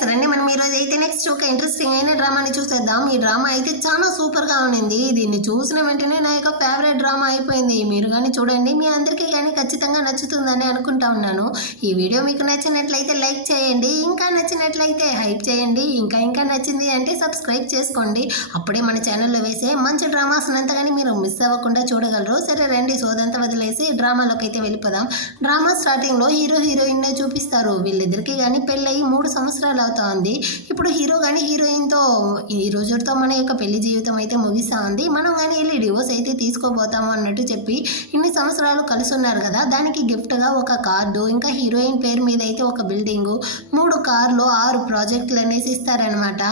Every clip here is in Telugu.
గైస్ రండి మనం ఈ రోజు అయితే నెక్స్ట్ ఒక ఇంట్రెస్టింగ్ అయిన డ్రామాని చూసేద్దాం. ఈ డ్రామా అయితే చాలా సూపర్ గా ఉండింది. దీన్ని చూసిన వెంటనే నా యొక్క ఫేవరెట్ డ్రామా అయిపోయింది. మీరు కానీ చూడండి, మీ అందరికీ కానీ ఖచ్చితంగా నచ్చుతుందని అనుకుంటా ఉన్నాను. ఈ వీడియో మీకు నచ్చినట్లయితే లైక్ చేయండి, ఇంకా నచ్చినట్లయితే హైప్ చేయండి, ఇంకా నచ్చింది అంటే సబ్స్క్రైబ్ చేసుకోండి. అప్పుడే మన ఛానల్లో వేసే మంచి డ్రామాస్ అంతగాని మీరు మిస్ అవ్వకుండా చూడగలరు. సరే రండి, సోదంతా వదిలేసి డ్రామాలోకి అయితే వెళ్ళిపోదాం. డ్రామా స్టార్టింగ్ లో హీరో హీరోయిన్ నే చూపిస్తారు. వీళ్ళిద్దరికి కానీ పెళ్ళయి 3 సంవత్సరాలు అవుతా ఉంది. ఇప్పుడు హీరో కానీ హీరోయిన్తో ఈ రోజుతో మన యొక్క పెళ్లి జీవితం అయితే ముగిస్తా ఉంది. మనం కానీ వెళ్ళి డివోర్స్ అయితే తీసుకోబోతాము అన్నట్టు చెప్పి ఇన్ని సంవత్సరాలు కలిసి ఉన్నారు కదా, దానికి గిఫ్ట్గా ఒక కార్డు, ఇంకా హీరోయిన్ పేరు మీద అయితే ఒక బిల్డింగు, 3 కార్లు, 6 ప్రాజెక్టులు అనేసి ఇస్తారనమాట.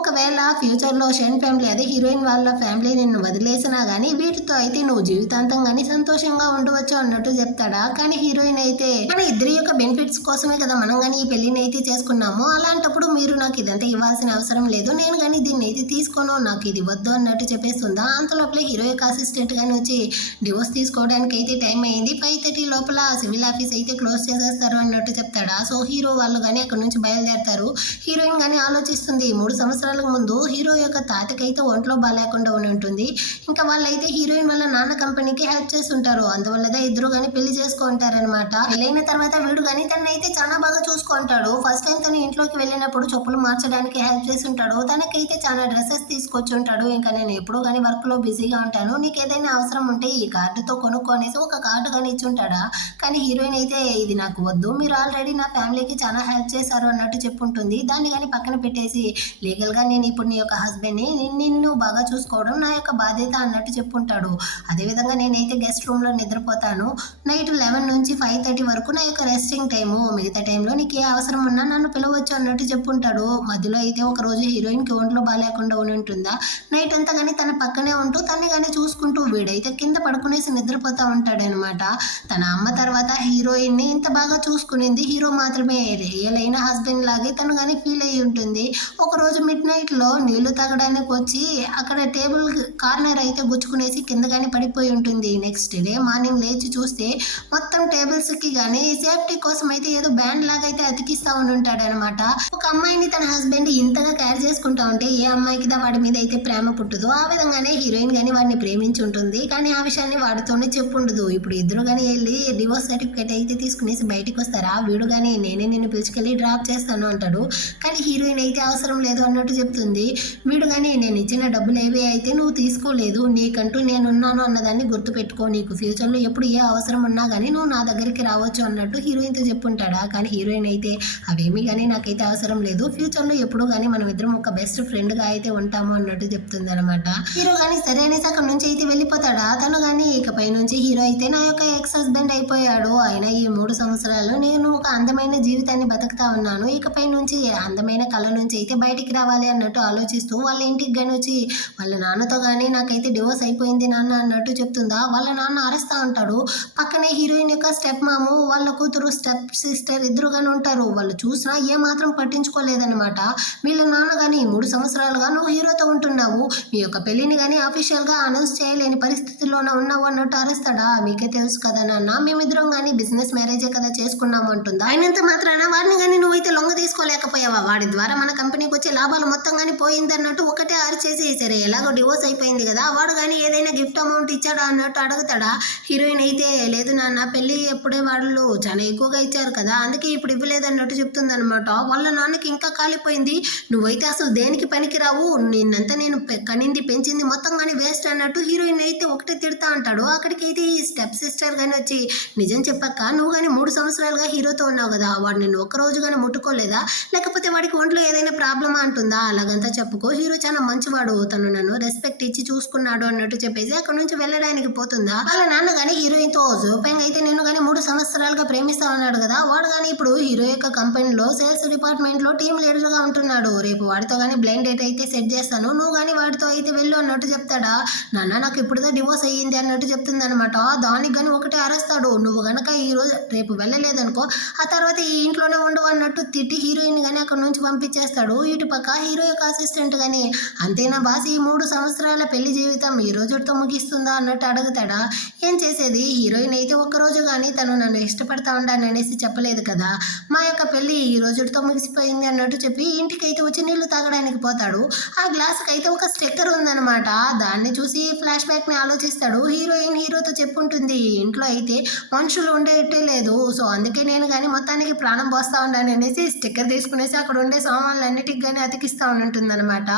ఒకవేళ ఫ్యూచర్లో షెన్ ఫ్యామిలీ అదే హీరోయిన్ వాళ్ళ ఫ్యామిలీ నిన్ను వదిలేసినా కానీ వీటితో అయితే నువ్వు జీవితాంతం కానీ సంతోషంగా ఉండవచ్చు అన్నట్టు చెప్తాడా. కానీ హీరోయిన్ అయితే మన ఇద్దరి యొక్క బెనిఫిట్స్ కోసమే కదా మనం కానీ ఈ పెళ్లిని అయితే చేసుకున్నాము, అలాంటప్పుడు మీరు నాకు ఇదంతా ఇవ్వాల్సిన అవసరం లేదు, నేను కానీ దీన్ని అయితే తీసుకోను, నాకు ఇది వద్దు అన్నట్టు చెప్పేస్తుందా. అంతలోపల హీరో యొక్క అసిస్టెంట్ కానీ వచ్చి డివోర్స్ తీసుకోవడానికి అయితే టైం అయింది, 5:30 లోపల సివిల్ ఆఫీస్ అయితే క్లోజ్ చేసేస్తారు అన్నట్టు చెప్తాడా. సో హీరో వాళ్ళు కానీ అక్కడ నుంచి బయలుదేరతారు. హీరోయిన్ కానీ ఆలోచిస్తుంది, 3 సంవత్సరాల ముందు హీరో యొక్క తాతకైతే ఒంట్లో బాగాలేకుండా ఉంటుంది. ఇంకా వాళ్ళైతే హీరోయిన్ వాళ్ళ నాన్న కంపెనీకి హెల్ప్ చేస్తుంటారు. అందువల్లదే ఇద్దరు కానీ పెళ్లి చేసుకుంటారనమాట. పెళ్ళైన తర్వాత వీడు కానీ తనైతే అయితే చాలా బాగా చూసుకుంటాడు. ఫస్ట్ టైం తను ఇంట్లోకి వెళ్ళినప్పుడు చెప్పులు మార్చడానికి హెల్ప్ చేసి ఉంటాడు. తనకైతే చాలా డ్రెస్సెస్ తీసుకొచ్చి ఉంటాడు. ఇంకా నేను ఎప్పుడు కానీ వర్క్ లో బిజీగా ఉంటాను, నీకు ఏదైనా అవసరం ఉంటే ఈ కార్డుతో కొనుక్కొనేసి ఒక కార్డు కానీ ఇచ్చి ఉంటాడా. కానీ హీరోయిన్ అయితే ఇది నాకు వద్దు, మీరు ఆల్రెడీ నా ఫ్యామిలీకి చాలా హెల్ప్ చేశారు అన్నట్టు చెప్పుంటుంది. దాన్ని కానీ పక్కన పెట్టేసి లీగల్ గా నేను ఇప్పుడు నీ యొక్క హస్బెండ్ ని, నిన్ను బాగా చూసుకోవడం నా యొక్క బాధ్యత అన్నట్టు చెప్పుంటాడు. అదేవిధంగా నేనైతే గెస్ట్ రూమ్ లో నిద్రపోతాను. నైట్ 11 నుంచి 5:30 వరకు నా యొక్క రెస్టింగ్ టైము, మిగతా టైంలో నీకు ఏ అవసరం ఉన్నా నన్ను పిలవచ్చు అన్నట్టు చెప్పుంటాడు. మధ్యలో అయితే ఒక రోజు హీరోయిన్ కి ఒంట్లో బాగాలేకుండా ఉంటుందా, నైట్ అంతా కానీ తన పక్కనే ఉంటూ తన్ని కానీ చూసుకుంటూ వీడైతే కింద పడుకునేసి నిద్రపోతా ఉంటాడనమాట. తన అమ్మ తర్వాత హీరోయిన్ ని ఇంత బాగా చూసుకునింది హీరో మాత్రమే. రియల్ అయిన హస్బెండ్ లాగే తను కానీ ఫీల్ అయ్యి ఉంటుంది. ఒక రోజు మిడ్ నైట్ లో నీళ్లు తాగడానికి వచ్చి అక్కడ టేబుల్ కార్నర్ అయితే గుచ్చుకునేసి కింద కానీ పడిపోయి ఉంటుంది. నెక్స్ట్ డే మార్నింగ్ లేచి చూస్తే మొత్తం టేబుల్స్ కి కానీ సేఫ్టీ కోసం అయితే ఏదో బ్యాండ్ లాగా అయితే అతికిస్తా ఉంటాడు అనమాట. ఒక అమ్మాయిని తన హస్బెండ్ ఇంతగా కేర్ చేసుకుంటా ఉంటే ఏ అమ్మాయికి వాడి మీద అయితే ప్రేమ పుట్టదు. ఆ విధంగానే హీరోయిన్ గానీ వాడిని ప్రేమించి ఉంటుంది. కానీ ఆ విషయాన్ని వాడితోనే చెప్పుండదు. ఇప్పుడు ఇద్దరు కానీ వెళ్ళి డివోర్స్ సర్టిఫికేట్ అయితే తీసుకునేసి బయటికి వస్తారా. వీడు కానీ నేనే నిన్ను పిలుచుకెళ్ళి డ్రాప్ చేస్తాను అంటాడు. కానీ హీరోయిన్ అయితే అవసరం లేదు అన్నట్టు చెప్తుంది. వీడు కానీ నేను ఇచ్చిన డబ్బులు ఏవి అయితే నువ్వు తీసుకోలేదు, నీకంటూ నేనున్నాను అన్నదాన్ని గుర్తుపెట్టుకో, నీకు ఫ్యూచర్లో ఎప్పుడు ఏ అవసరం ఉన్నా కానీ నువ్వు నా దగ్గరికి రావచ్చు అన్నట్టు హీరోయిన్తో చెప్పుంటాడా. కానీ హీరోయిన్ అయితే అవేమీ కానీ నాకైతే అవసరం లేదు, ఫ్యూచర్లో ఎప్పుడు కానీ మనం ఇద్దరం ఒక బెస్ట్ ఫ్రెండ్గా అయితే ఉంటాము అన్నట్టు చెప్తుంది అనమాట. హీరో కానీ సరే అనేసి అక్కడ నుంచి అయితే వెళ్ళిపోతాడా. తను కానీ ఇకపై నుంచి హీరో అయితే నా యొక్క ఎక్స్ హస్బెండ్ అయిపోయాడు. అయినా ఈ 3 సంవత్సరాలు నేను ఒక అందమైన జీవితాన్ని బతుకుతా ఉన్నాను, ఇకపై నుంచి అందమైన కళ నుంచి అయితే బయటికి రావాలి అన్నట్టు ఆలోచిస్తూ వాళ్ళ ఇంటికి కానీ వచ్చి వాళ్ళ నాన్నతో కానీ నాకైతే డివోర్స్ అయిపోయింది నాన్న అన్నట్టు చెప్తుందా. వాళ్ళ నాన్న అరుస్తూ ఉంటాడు. పక్కనే హీరోయిన్ యొక్క స్టెప్ మాము, వాళ్ళ కూతురు స్టెప్ సిస్టర్ ఇద్దరు కానీ ఉంటారు. వాళ్ళు చూసినా ఏ మాత్రం పట్టించుకోలేదన్నమాట. వీళ్ళ నాన్న కానీ 3 సంవత్సరాలుగా నువ్వు హీరోతో ఉంటున్నావు, మీ యొక్క పెళ్లిని కానీ అఫీషియల్ గా అనౌన్స్ చేయలేని పరిస్థితిలోనే ఉన్నావు అన్నట్టు అరుస్తాడా. మీకే తెలుసు కదా నాన్న, మేమిద్దరం కానీ బిజినెస్ మ్యారేజే కదా చేసుకున్నాము అంటుందా. అయినంత మాత్రాన వాడిని కానీ నువ్వైతే లొంగ తీసుకోలేకపోయావా, వాడి ద్వారా మన కంపెనీకి వచ్చే లాభాలు మొత్తం కానీ పోయింది అన్నట్టు ఒకటే అరిచేసి, సరే ఎలాగో డివోర్స్ అయిపోయింది కదా, వాడు కానీ ఏదైనా గిఫ్ట్ అమౌంట్ ఇచ్చాడా అన్నట్టు అడుగుతాడా. హీరోయిన్ అయితే లేదు నాన్న, పెళ్లి ఎప్పుడే వాళ్ళు చాలా ఎక్కువగా ఇచ్చారు కదా, అందుకే ఇప్పుడు ఇవ్వలేదు అన్నట్టు చెప్తుంది అనమాట. వాళ్ళ నాన్నకి ఇంకా కాలిపోయింది, నువ్వైతే అసలు దేనికి పనికిరావు, నిన్నంతా నేను కనింది పెంచింది మొత్తం కానీ వేస్ట్ అన్నట్టు హీరోయిన్ అయితే ఒకటే తిడతా అంటాడు. అక్కడికి అయితే ఈ స్టెప్ సిస్టర్ కానీ వచ్చి నిజం చెప్పక్క, నువ్వు కానీ 3 సంవత్సరాలుగా హీరోతో ఉన్నావు కదా, వాడు నిన్ను ఒక్క రోజు కానీ ముట్టుకోలేదా, లేకపోతే వాడికి ఒంట్లో ఏదైనా ప్రాబ్లమా అంటుందా. అలాగంతా చెప్పుకో, హీరో చాలా మంచివాడు, తను నన్ను రెస్పెక్ట్ ఇచ్చి చూసుకున్నాడు అన్నట్టు చెప్పేసి అక్కడ నుంచి వెళ్ళడానికి పోతుందా. వాళ్ళ నాన్న కానీ హీరోయిన్ తో జోపంగా అయితే నేను కానీ 3 సంవత్సరాలుగా ప్రేమిస్తా ఉన్నాడు కదా, వాడు కానీ ఇప్పుడు హీరో యొక్క కంపెనీలో సేల్స్ డిపార్ట్మెంట్ లో టీమ్ లీడర్ గా ఉంటున్నాడు, రేపు వాడితో కానీ బ్లైండ్ డేట్ అయితే సెట్ చేస్తాను, నువ్వు కానీ వాడితో అయితే వెళ్ళు అన్నట్టు చెప్తాడా. నాన్న నాకు ఇప్పుడుదా డివోర్స్ అయ్యింది అన్నట్టు చెప్తుంది అనమాట. దానికి కానీ ఒకటే అరుస్తాడు, నువ్వు గనక ఈ రోజు రేపు వెళ్ళలేదనుకో ఆ తర్వాత ఈ ఇంట్లోనే ఉండవు అన్నట్టు తిట్టి హీరోయిన్ కానీ అక్కడ నుంచి పంపించేస్తాడు. ఇటు పక్క హీరో యొక్క అసిస్టెంట్ కానీ అంతేనా బాస్, ఈ 3 సంవత్సరాల పెళ్లి జీవితం ఈ రోజుతో ముగిస్తుందా అన్నట్టు అడుగుతాడా. ఏం చేసేది, హీరోయిన్ అయితే ఒక్కరోజు కానీ తను నన్ను ఇష్టపడతా ఉంటాను అనేసి చెప్పలేదు కదా, మా యొక్క పెళ్లి ఈ రోజుతో ముగిసిపోయింది ముగిసిపోయింది అన్నట్టు చెప్పి ఇంటికైతే వచ్చి నీళ్లు తాగడానికి పోతాడు. ఆ గ్లాసుకి అయితే ఒక స్టిక్కర్ ఉందన్నమాట. దాన్ని చూసి ఫ్లాష్ బ్యాక్ ని ఆలోచిస్తాడు. హీరోయిన్ హీరోతో చెప్పుంటుంది, ఇంట్లో అయితే మనుషులు ఉండేటే లేదు, సో అందుకే నేను కానీ మొత్తానికి ప్రాణం పోస్తా ఉన్నాను అనేసి స్టిక్కర్ తీసుకునేసి అక్కడ ఉండే సామాన్లన్నిటికి కానీ అతికిస్తా ఉంటుంది అనమాట.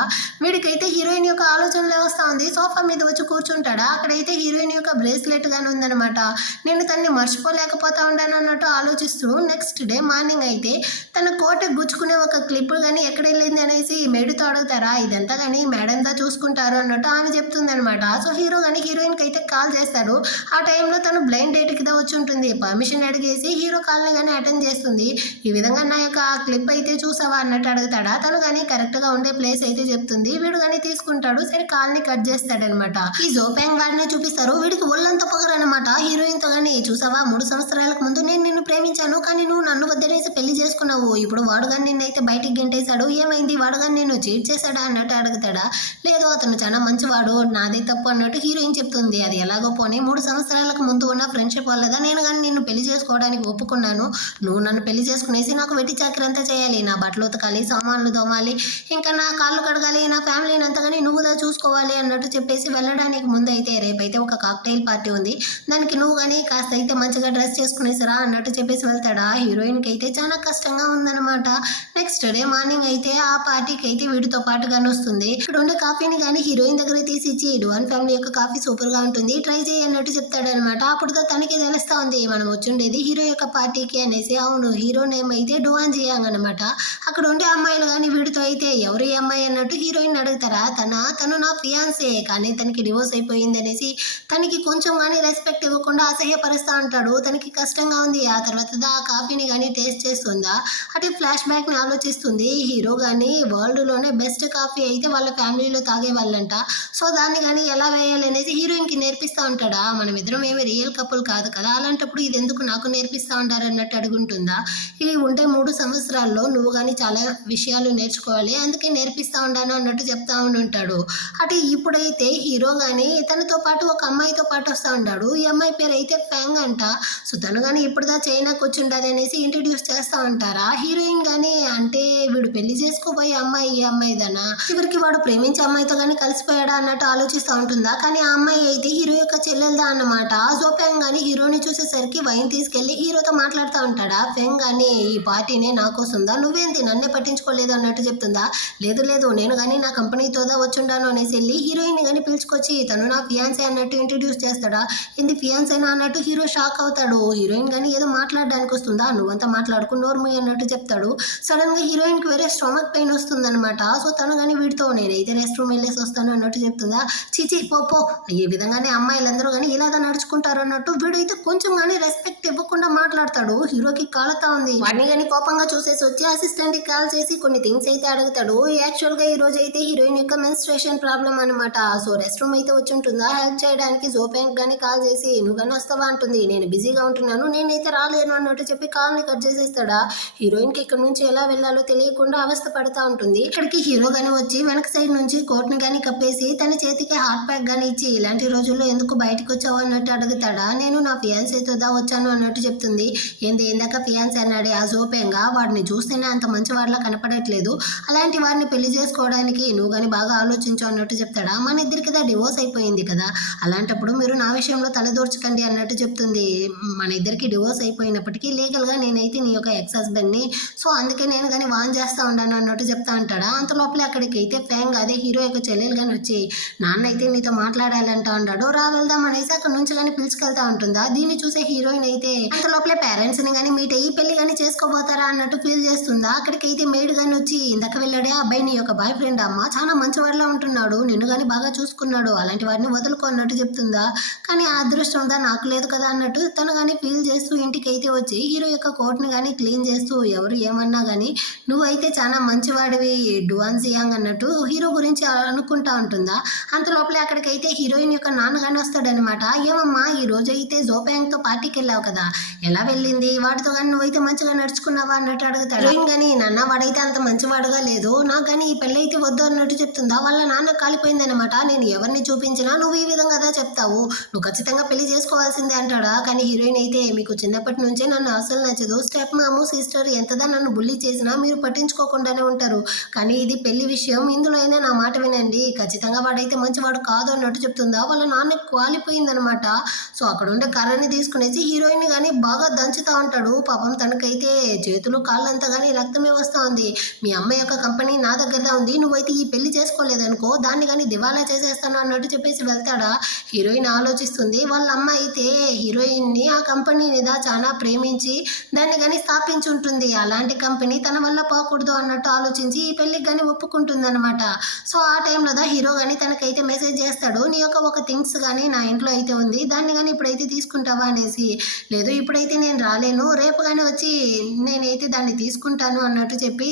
వీడికైతే హీరోయిన్ యొక్క ఆలోచనలే వస్తా ఉంది. సోఫా మీద వచ్చి కూర్చుంటాడా, అక్కడైతే హీరోయిన్ యొక్క బ్రేస్లెట్ గానీ ఉందనమాట. నేను తన్ని మర్చిపోలేకపోతా ఉన్నాను అన్నట్టు ఆలోచిస్తూ నెక్స్ట్ డే మార్నింగ్ అయితే తన కోట గుచ్చుకునే ఒక క్లిప్ కానీ ఎక్కడ వెళ్ళింది అనేసి మేడుతో అడుగుతారా. ఇదంతా కానీ మేడంతో చూసుకుంటారు అన్నట్టు ఆమె చెప్తుంది అనమాట. సో హీరో కానీ హీరోయిన్కి అయితే కాల్ చేస్తాడు. ఆ టైంలో తను బ్లైండ్ డేట్కి దా వచ్చి ఉంటుంది. పర్మిషన్ అడిగేసి హీరో కాల్ని కానీ అటెండ్ చేస్తుంది. ఈ విధంగా నా యొక్క క్లిప్ అయితే చూసావా అన్నట్టు అడుగుతాడా. తను కానీ కరెక్ట్గా ఉండే ప్లేస్ అయితే చెప్తుంది. వీడు కానీ తీసుకుంటాడు. సరే కాల్ని కట్ చేస్తాడనమాట. ఈ జోపాంగ్ గాడిని చూపిస్తారు. వీడికి ఒళ్ళంతా పొగరు అనమాట. హీరోయిన్తో కానీ చూసావా 3 సంవత్సరాలకు ముందు నేను నిన్ను ప్రేమించాను, కానీ నువ్వు నన్ను వద్దనేసి పెళ్లి చేసుకున్నావు. ఇప్పుడు వాడుగా నిన్నైతే బయటికి గెంటేశాడు. ఏమైంది, వాడుగా నిన్ను చీట్ చేశాడా అన్నట్టు అడుగుతాడా. లేదు, అతను చాలా మంచివాడు, నాదే తప్పు అన్నట్టు హీరోయిన్ చెప్తుంది. అది ఎలాగో పోనీ 3 సంవత్సరాలకు ముందు ఉన్న ఫ్రెండ్షిప్ వల్లదా నేను కానీ నిన్ను పెళ్లి చేసుకోవడానికి ఒప్పుకున్నాను. నువ్వు నన్ను పెళ్లి చేసుకునేసి నాకు వెట్టి చాకరీ అంతా చేయాలి, నా బట్టలు ఉతకాలి, సామాన్లు దోమాలి, ఇంకా నా కాళ్ళు కడగాలి, నా ఫ్యామిలీని అంతా కానీ నువ్వుదా చూసుకోవాలి అన్నట్టు చెప్పేసి వెళ్ళడానికి ముందు అయితే రేపైతే ఒక కాక్టైల్ పార్టీ ఉంది, దానికి నువ్వు కానీ కాస్త అయితే మంచిగా డ్రెస్ చేసుకునేసిరా అన్నట్టు చెప్పేసి వెళ్తాడా. హీరోయిన్కి అయితే చాలా కష్టంగా ఉందన్నమాట. నెక్స్ట్ డే మార్నింగ్ అయితే ఆ పార్టీకి అయితే వీడితో పాటుగానే వస్తుంది. ఇక్కడ ఉండే కాఫీని కానీ హీరోయిన్ దగ్గర తీసి ఇచ్చి డువాన్ ఫ్యామిలీ యొక్క కాఫీ సూపర్ గా ఉంటుంది, ట్రై చేయి అన్నట్టు చెప్తాడనమాట. అప్పుడు తనకి తెలుస్తా ఉంది మనం వచ్చిండేది హీరో యొక్క పార్టీకి అనేసి. అవును, హీరో నేమ్ అయితే డువాన్ జియాంగ్ అనమాట. అక్కడ ఉండే అమ్మాయిలు కానీ వీడితో అయితే ఎవరు ఈ అమ్మాయి అన్నట్టు హీరోయిన్ అడుగుతారా. తను నా ఫియాన్సే, కానీ తనకి డివోర్స్ అయిపోయింది అనేసి తనకి కొంచెం కానీ రెస్పెక్ట్ ఇవ్వకుండా అసహ్యపరుస్తూ ఉంటాడు. తనకి కష్టంగా ఉంది. ఆ తర్వాత ఆ కాఫీని కానీ టేస్ట్ చేస్తుందా. అటు ఫ్లాష్ బ్యాక్ ని ఆలోచిస్తుంది. హీరో కానీ వరల్డ్ లోనే బెస్ట్ కాఫీ అయితే వాళ్ళ ఫ్యామిలీలో తాగే వాళ్ళంట. సో దాన్ని కానీ ఎలా వేయాలి అనేది హీరోయిన్ కి నేర్పిస్తూ ఉంటాడా. మనం ఇద్దరం ఏమి రియల్ కపుల్ కాదు కదా, అలాంటప్పుడు ఇది ఎందుకు నాకు నేర్పిస్తూ ఉంటారు అన్నట్టు అడుగుంటుందా. ఇవి ఉంటే 3 సంవత్సరాల్లో నువ్వు కానీ చాలా విషయాలు నేర్చుకోవాలి, అందుకే నేర్పిస్తూ ఉంటాను అన్నట్టు చెప్తా ఉంటాడు. అటు ఇప్పుడైతే హీరో కానీ తనతో పాటు ఒక అమ్మాయితో పాటు వస్తూ ఉంటాడు. ఈ అమ్మాయి పేరు అయితే ఫెంగ్ అంట. సో తను కానీ ఇప్పుడుదా చైనాకు వచ్చి ఉండాలి అనేసి ఇంట్రడ్యూస్ చేస్తూ ఉంటారా. హీరోయిన్ కానీ అంటే వీడు పెళ్లి చేసుకోబోయే అమ్మాయి ఈ అమ్మాయిదనా, చివరికి వాడు ప్రేమించే అమ్మాయితో కానీ కలిసిపోయాడా అన్నట్టు ఆలోచిస్తూ ఉంటుందా. కానీ ఆ అమ్మాయి అయితే హీరో యొక్క చెల్లెలదా అన్నమాట. జోపాంగ్ కానీ హీరోని చూసేసరికి వైన్ తీసుకెళ్లి హీరోతో మాట్లాడుతూ ఉంటాడా. ఫెంగ్ కానీ ఈ పార్టీనే నా కోసందా, నువ్వేంటి నన్నే పట్టించుకోలేదు అన్నట్టు చెప్తుందా. లేదు లేదు, నేను కానీ నా కంపెనీతోదా వచ్చుండాను అనేసి వెళ్ళి హీరోయిన్ కానీ పిలుచుకొచ్చి తను నా ఫియాన్సే అన్నట్టు ఇంట్రడ్యూస్ చేస్తాడా. ఇది ఫియాన్సేనా అన్నట్టు హీరో షాక్ అవుతాడు. హీరోయిన్ కానీ ఏదో మాట్లాడడానికి వస్తుందా, నువ్వంతా మాట్లాడుకు నోర్ము అన్నట్టు చెప్తాడు. సడన్ గా హీరోయిన్ కి వేరే స్టమక్ పెయిన్ వస్తుంది అనమాట. సో తను కానీ వీడితో నేనైతే రెస్ట్ రూమ్ వెళ్ళేసి వస్తాను అన్నట్టు చెప్తుందా. చిచి పో, ఈ విధంగానే అమ్మాయిలందరూ కానీ ఇలాగా నడుచుకుంటారు అన్నట్టు వీడైతే కొంచెం కానీ రెస్పెక్ట్ ఇవ్వకుండా మాట్లాడతాడు. హీరోకి కాలుతా ఉంది. వాడిని కానీ కోపంగా చూసేసి వచ్చి అసిస్టెంట్ కి కాల్ చేసి కొన్ని థింగ్స్ అయితే అడుగుతాడు. యాక్చువల్ గా ఈ రోజు అయితే హీరోయిన్ యొక్క మెన్స్ట్రేషన్ ప్రాబ్లం అనమాట. సో రెస్ట్ రూమ్ అయితే వచ్చి ఉంటుందా హెల్ప్ చేయడానికి. జోపాంగ్ కానీ కాల్ చేసి నువ్వు కానీ వస్తావా అంటుంది. నేను బిజీగా ఉంటున్నాను, నేనైతే రాలేను అన్నట్టు చెప్పి కాల్ ని కట్ చేసేస్తాడా. హీరోయిన్ కి ఇక్కడ నుంచి ఎలా వెళ్ళాలో తెలియకుండా అవస్థ పడతా ఉంటుంది. ఇక్కడికి హీరో గాని వచ్చి వెనక సైడ్ నుంచి కోట్ ని కానీ కప్పేసి తన చేతికి హార్ట్ ప్యాక్ గానీ ఇచ్చి ఇలాంటి రోజుల్లో ఎందుకు బయటకు వచ్చావు అన్నట్టు అడుగుతాడా. నేను నా ఫియాన్సీతో వచ్చాను అన్నట్టు చెప్తుంది. ఏందాక ఫియాన్సీ అన్నాడే ఆ జోపేంగా, వాడిని చూస్తేనే అంత మంచి వాడిలా కనపడట్లేదు, అలాంటి వాడిని పెళ్లి చేసుకోవడానికి నువ్వు కానీ బాగా ఆలోచించు అన్నట్టు చెప్తాడా. మన ఇద్దరికి డివోర్స్ అయిపోయింది కదా, అలాంటప్పుడు మీరు నా విషయంలో తలదూర్చకండి అన్నట్టు చెప్తుంది. మన ఇద్దరికి డివోర్స్ అయిపోయినప్పటికీ లీగల్ గా నేనైతే నీ యొక్క ఎక్స్ హస్బెండ్ ని, సో అందుకే నేను కానీ వాన్ చేస్తా ఉన్నాను అన్నట్టు చెప్తా అంటాడా. అంత లోపలే అక్కడికి అయితే ఫెంగ్ అదే హీరో యొక్క చెల్లెలు కానీ వచ్చి నాన్న అయితే నీతో మాట్లాడాలంటా ఉంటాడు. రా వెళ్దాం అనేసి అక్కడ నుంచి కానీ పిలుచుకెళ్తా ఉంటుందా. దీన్ని చూసే హీరోయిన్ అయితే అంత లోపలే పేరెంట్స్ ని కానీ మీట్ అయ్యి పెళ్లి కానీ చేసుకోబోతారా అన్నట్టు ఫీల్ చేస్తుందా. అక్కడికి అయితే మేడ్ కానీ వచ్చి ఇందాక వెళ్ళాడే ఆ అబ్బాయి నీ యొక్క బాయ్ ఫ్రెండ్ అమ్మ, చాలా మంచివాడిలా ఉంటున్నాడు, నిన్ను కానీ బాగా చూసుకున్నాడు, అలాంటి వాడిని వదులుకో అన్నట్టు చెప్తుందా. కానీ ఆ అదృష్టం ఉందా నాకు లేదు కదా అన్నట్టు తను కానీ ఫీల్ చేస్తూ ఇంటికి అయితే వచ్చి హీరో యొక్క కోట్ ని కానీ క్లీన్ చేస్తూ ఎవరు ఏమన్నా కానీ నువ్వైతే చాలా మంచివాడివి డువాన్ జియాంగ్ అన్నట్టు హీరో గురించి అనుకుంటా ఉంటుందా. అంత లోపలే అక్కడికైతే హీరోయిన్ యొక్క నాన్నగానే వస్తాడనమాట. ఏమమ్మా ఈ రోజు అయితే జోపాంగ్ తో పార్టీకి వెళ్ళావు కదా, ఎలా వెళ్ళింది, వాడితో కానీ నువ్వైతే మంచిగా నడుచుకున్నావా అన్నట్టు అడుగుతాడు. హీరోయిన్ కానీ నాన్న వాడైతే అంత మంచివాడుగా లేదు, నాకు కానీ ఈ పెళ్ళి అయితే వద్దు అన్నట్టు చెప్తుందా. వాళ్ళ నాన్న కాలిపోయిందనమాట, నేను ఎవరిని చూపించినా నువ్వు ఈ విధంగా కదా చెప్తావు, నువ్వు ఖచ్చితంగా పెళ్లి చేసుకోవాల్సిందే అంటాడా. కానీ హీరోయిన్ అయితే మీకు చిన్నప్పటి నుంచే నన్ను అసలు నచ్చదు, స్టెప్ మాము సిస్టర్ ఎంతదా నన్ను బుల్లీ చేసినా మీరు పట్టించుకోకుండానే ఉంటారు. కానీ ఇది పెళ్లి విషయం, ఇందులో అయినా నా మాట వినండి. ఖచ్చితంగా వాడైతే మంచివాడు కాదు అన్నట్టు చెప్తుందా. వాళ్ళ నాన్నకి కాలిపోయిందనమాట. సో అక్కడుండే కర్రని తీసుకునేసి హీరోయిన్ గాని బాగా దంచుతా ఉంటాడు. పాపం తనకైతే చేతులు కాళ్ళంతా గాని రక్తమే వస్తా ఉంది. మీ అమ్మ యొక్క కంపెనీ నా దగ్గరనే ఉంది. నువ్వైతే ఈ పెళ్లి చేసుకోలేదనుకో దాన్ని గాని దివాలా చేసేస్తాను అన్నట్టు చెప్పేసి వెళ్తాడా. హీరోయిన్ ఆలోచిస్తుంది. వాళ్ళ అమ్మ అయితే హీరోయిన్‌ని ఆ కంపెనీని చాలా ప్రేమించి దాన్ని గాని స్థాపించి ఉంటుంది. అలాంటి కంపెనీ తన వల్ల పోకూడదు అన్నట్టు ఆలోచించి ఈ పెళ్ళికి గాని ఒప్పుకుంటుందనమాట. సో ఆ టైంలో హీరో గాని తనకైతే మెసేజ్ చేస్తాడు. నీ యొక్క ఒక థింగ్స్ గాని నా ఇంట్లో అయితే ఉంది. దాన్ని గాని ఇప్పుడైతే తీసుకుంటావా అనేసి. లేదు ఇప్పుడైతే నేను రాలేను. రేపు గాని వచ్చి నేనైతే దాన్ని తీసుకుంటాను అన్నట్టు చెప్పి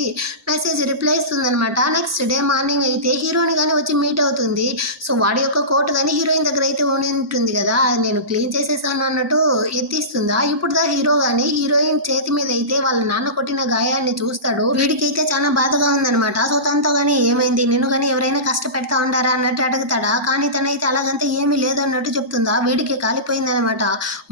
మెసేజ్ రిప్లై ఇస్తుందనమాట. నెక్స్ట్ డే మార్నింగ్ అయితే హీరోని గాని వచ్చి మీట్ అవుతుంది. సో వాడి యొక్క కోట్ గాని హీరోయిన్ దగ్గర అయితే ఉంటుంది కదా. నేను క్లీన్ చేసేసాను అన్నట్టు ఎత్తిస్తుందా. ఇప్పుడు హీరో గాని హీరోయిన్ చేతి మీద అయితే వాళ్ళ నాన్న కొట్టిన గాయాన్ని చూస్తాడు. వీడికైతే చాలా బాధగా ఉందనమాట. సో తనతో గాని ఏమైంది, నిన్ను గాని ఎవరైనా కష్టపెడతా ఉండారా అన్నట్టు అడుగుతాడా. కానీ తనైతే అలాగంతా ఏమీ లేదు అన్నట్టు చెప్తుందా. వీడికి కాలిపోయిందనమాట.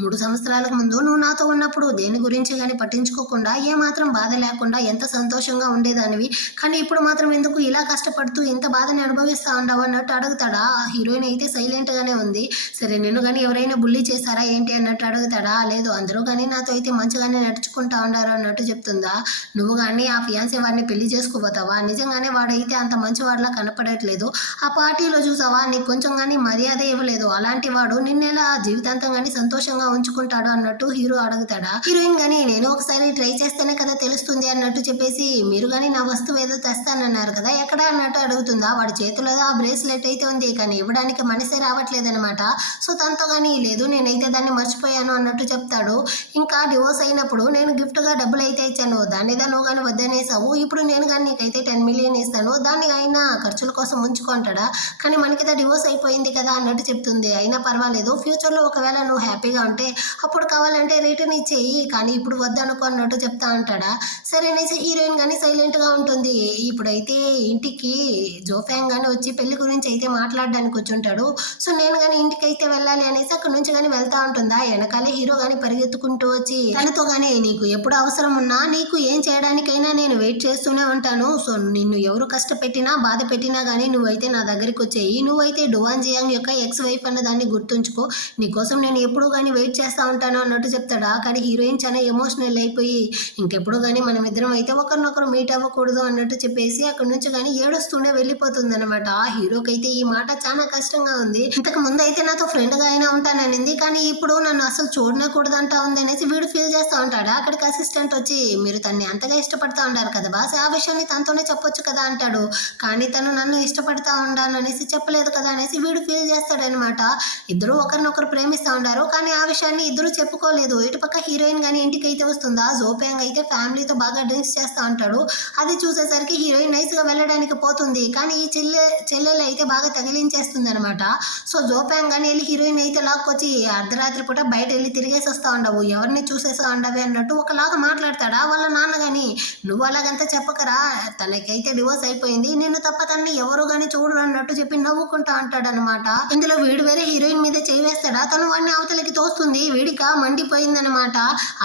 3 సంవత్సరాలకు ముందు నువ్వు నాతో ఉన్నప్పుడు దేని గురించి గాని పట్టించుకోకుండా ఏమాత్రం బాధ లేకుండా ఎంత సంతోషంగా ఉండేదానివి. కానీ ఇప్పుడు మాత్రం ఎందుకు ఇలా కష్టపడుతూ ఇంత బాధని అనుభవిస్తా ఉండవు అన్నట్టు అడుగుతాడా. హీరోయిన్ అయితే సైలెంట్ గానే ఉంది. సరే నిన్ను గాని ఎవరైనా బుల్లీ చేశారా ఏంటి అన్నట్టు అడుగుతాడా. లేదు అందరూ గాని నాతో అయితే మంచిగానే నడుచుకుంటా ఉండారు అన్నట్టు చెప్తుందా. నువ్వు గాని ఆ ఫియాన్సీ వాడిని పెళ్లి చేసుకోబోతావా. నిజంగానే వాడైతే అంత మంచివాడిలా కనపడట్లేదు. ఆ పార్టీలో చూసావా నీకు కొంచెం గాని మర్యాద ఇవ్వలేదు. అలాంటి వాడు నిన్నెలా జీవితాంతం గాని సంతోషంగా ఉంచుకుంటాడు అన్నట్టు హీరో అడుగుతాడా. హీరోయిన్ గాని నేను ఒకసారి ట్రై చేస్తేనే కదా తెలుస్తుంది అన్నట్టు చెప్పేసి మీరు గాని నా వస్తువు ఏదో తెస్తానన్నారు కదా ఎక్కడ అన్నట్టు అడుగుతుందా. వాడి చేతిలో ఆ బ్రేస్లెట్ అయితే ఉంది. కానీ ఇవ్వడానికి మనసే రావట్లేదనమాట. సో తనతో గాని లేదు నేనైతే దాన్ని మర్చిపోయాను అన్నట్టు చెప్తాడు. ఇంకా డివోర్స్ అయినప్పుడు నేను గిఫ్ట్ గా డబ్బులు అయితే ఇచ్చాను. దాన్ని నువ్వు గాని వద్దనేసావు. ఇప్పుడు నేను గాని నీకైతే 10 మిలియన్ ఇస్తాను. దాన్ని అయినా ఖర్చుల కోసం ఉంచుకుంటాడా. కానీ మనకి డివోర్స్ అయిపోయింది కదా అన్నట్టు చెప్తుంది. అయినా పర్వాలేదు ఫ్యూచర్ లో ఒకవేళ నువ్వు హ్యాపీగా ఉంటే అప్పుడు కావాలంటే రిటర్న్ ఇచ్చేయి. కానీ ఇప్పుడు వద్దనుకో అన్నట్టు చెప్తా ఉంటాడా. సరే అనేసి హీరోయిన్ గాని సైలెంట్ గా ఉంటుంది. ఇప్పుడైతే ఇంటికి జోఫ్యాంగ్ గాని వచ్చి పెళ్లి గురించి అయితే మాట్లాడడానికి వచ్చి ఉంటాడు. సో నేను గాని ఇంటికి అయితే వెళ్ళాలి అనేసి అక్కడ నుంచి గాని వెళ్తా ఉంటుందా. వెనకాలే హీరో గాని పరిగెత్తుకుంటూ వచ్చి తనతో గాని నీకు ఎప్పుడు అవసరం ఉన్నా నీకు ఏం చేయడానికైనా నేను వెయిట్ చేస్తూనే ఉంటాను. సో నిన్ను ఎవరు కష్టపెట్టినా బాధ పెట్టినా గానీ నువ్వైతే నా దగ్గరికి వచ్చేయి. నువ్వైతే డువాన్ జియాంగ్ యొక్క ఎక్స్ వైఫ్ అన్న దాన్ని గుర్తుంచుకో. నీకోసం నేను ఎప్పుడు కానీ వెయిట్ చేస్తూ ఉంటాను అన్నట్టు చెప్తాడా. కానీ హీరోయిన్ చాలా ఎమోషనల్ అయిపోయి ఇంకెప్పుడు కానీ మనం ఇద్దరం అయితే ఒకరినొకరు మీట్ అవ్వకూడదు అన్నట్టు చెప్పేసి అక్కడ నుంచి కానీ ఏడుస్తూనే వెళ్ళిపోతుంది అనమాట. హీరోకి అయితే ఈ మాట చాలా కష్టంగా ఉంది. ఇంతకు ముందు అయితే నాతో ఫ్రెండ్గా అయినా ఉంటాననింది. కానీ ఇప్పుడు నన్ను అసలు చూడనకూడదు అంటా ఉంది అనేసి వీడు ఫీల్ చేస్తూ ఉంటాడా. అక్కడికి అసిస్టెంట్ వచ్చి మీరు తన్ని అంతగా ఇష్టపడతా ఉంటారు కదా బాస్, ఆ విషయాన్ని తనతోనే చెప్పొచ్చు కదా అంటాడు. కానీ తను నన్ను ఇష్టపడతా ఉండాను అనేసి చెప్పలేదు కదా అనేసి వీడు ఫీల్ చేస్తాడనమాట. ఇద్దరు ఒకరినొకరు ప్రేమిస్తూ ఉంటారు. కానీ ఆ విషయాన్ని ఇద్దరు చెప్పుకోలేదు. ఇటుపక్క హీరోయిన్ కానీ ఇంటికి అయితే వస్తుందా. జోప్యాంగ్ అయితే ఫ్యామిలీతో బాగా డ్రింక్స్ చేస్తూ ఉంటాడు. అది చూసేసరికి హీరోయిన్ నైస్గా వెళ్ళడానికి పోతుంది. కానీ ఈ చెల్లెలు అయితే బాగా తగిలించేస్తుంది అనమాట. సో జోప్యాంగ్ కానీ వెళ్ళి హీరోయిన్ అయితే లాక్కొచ్చి అర్ధరాత్రి పూట బయట వెళ్ళి తిరిగేసి వస్తూ ఉండవు, ఎవరిని చూసేసా ఉండవి అన్నట్టు ఒకలాగా మాట్లాడతాడా. వాళ్ళ నాన్న కానీ నువ్వు అలాగంతా చెప్పకరా, తనకైతే డివోర్స్ అయిపోయింది, నిన్ను తప్ప తనని ఎవరు కానీ చూడరు అన్నట్టు చెప్పి నవ్వుకుంటా అంటాడనమాట. ఇందులో వీడు వేరే హీరోయిన్ మీద చేయి వేస్తాడా. తను వాడిని అవతలకి తోస్తుంది. వీడిక మండిపోయిందనమాట.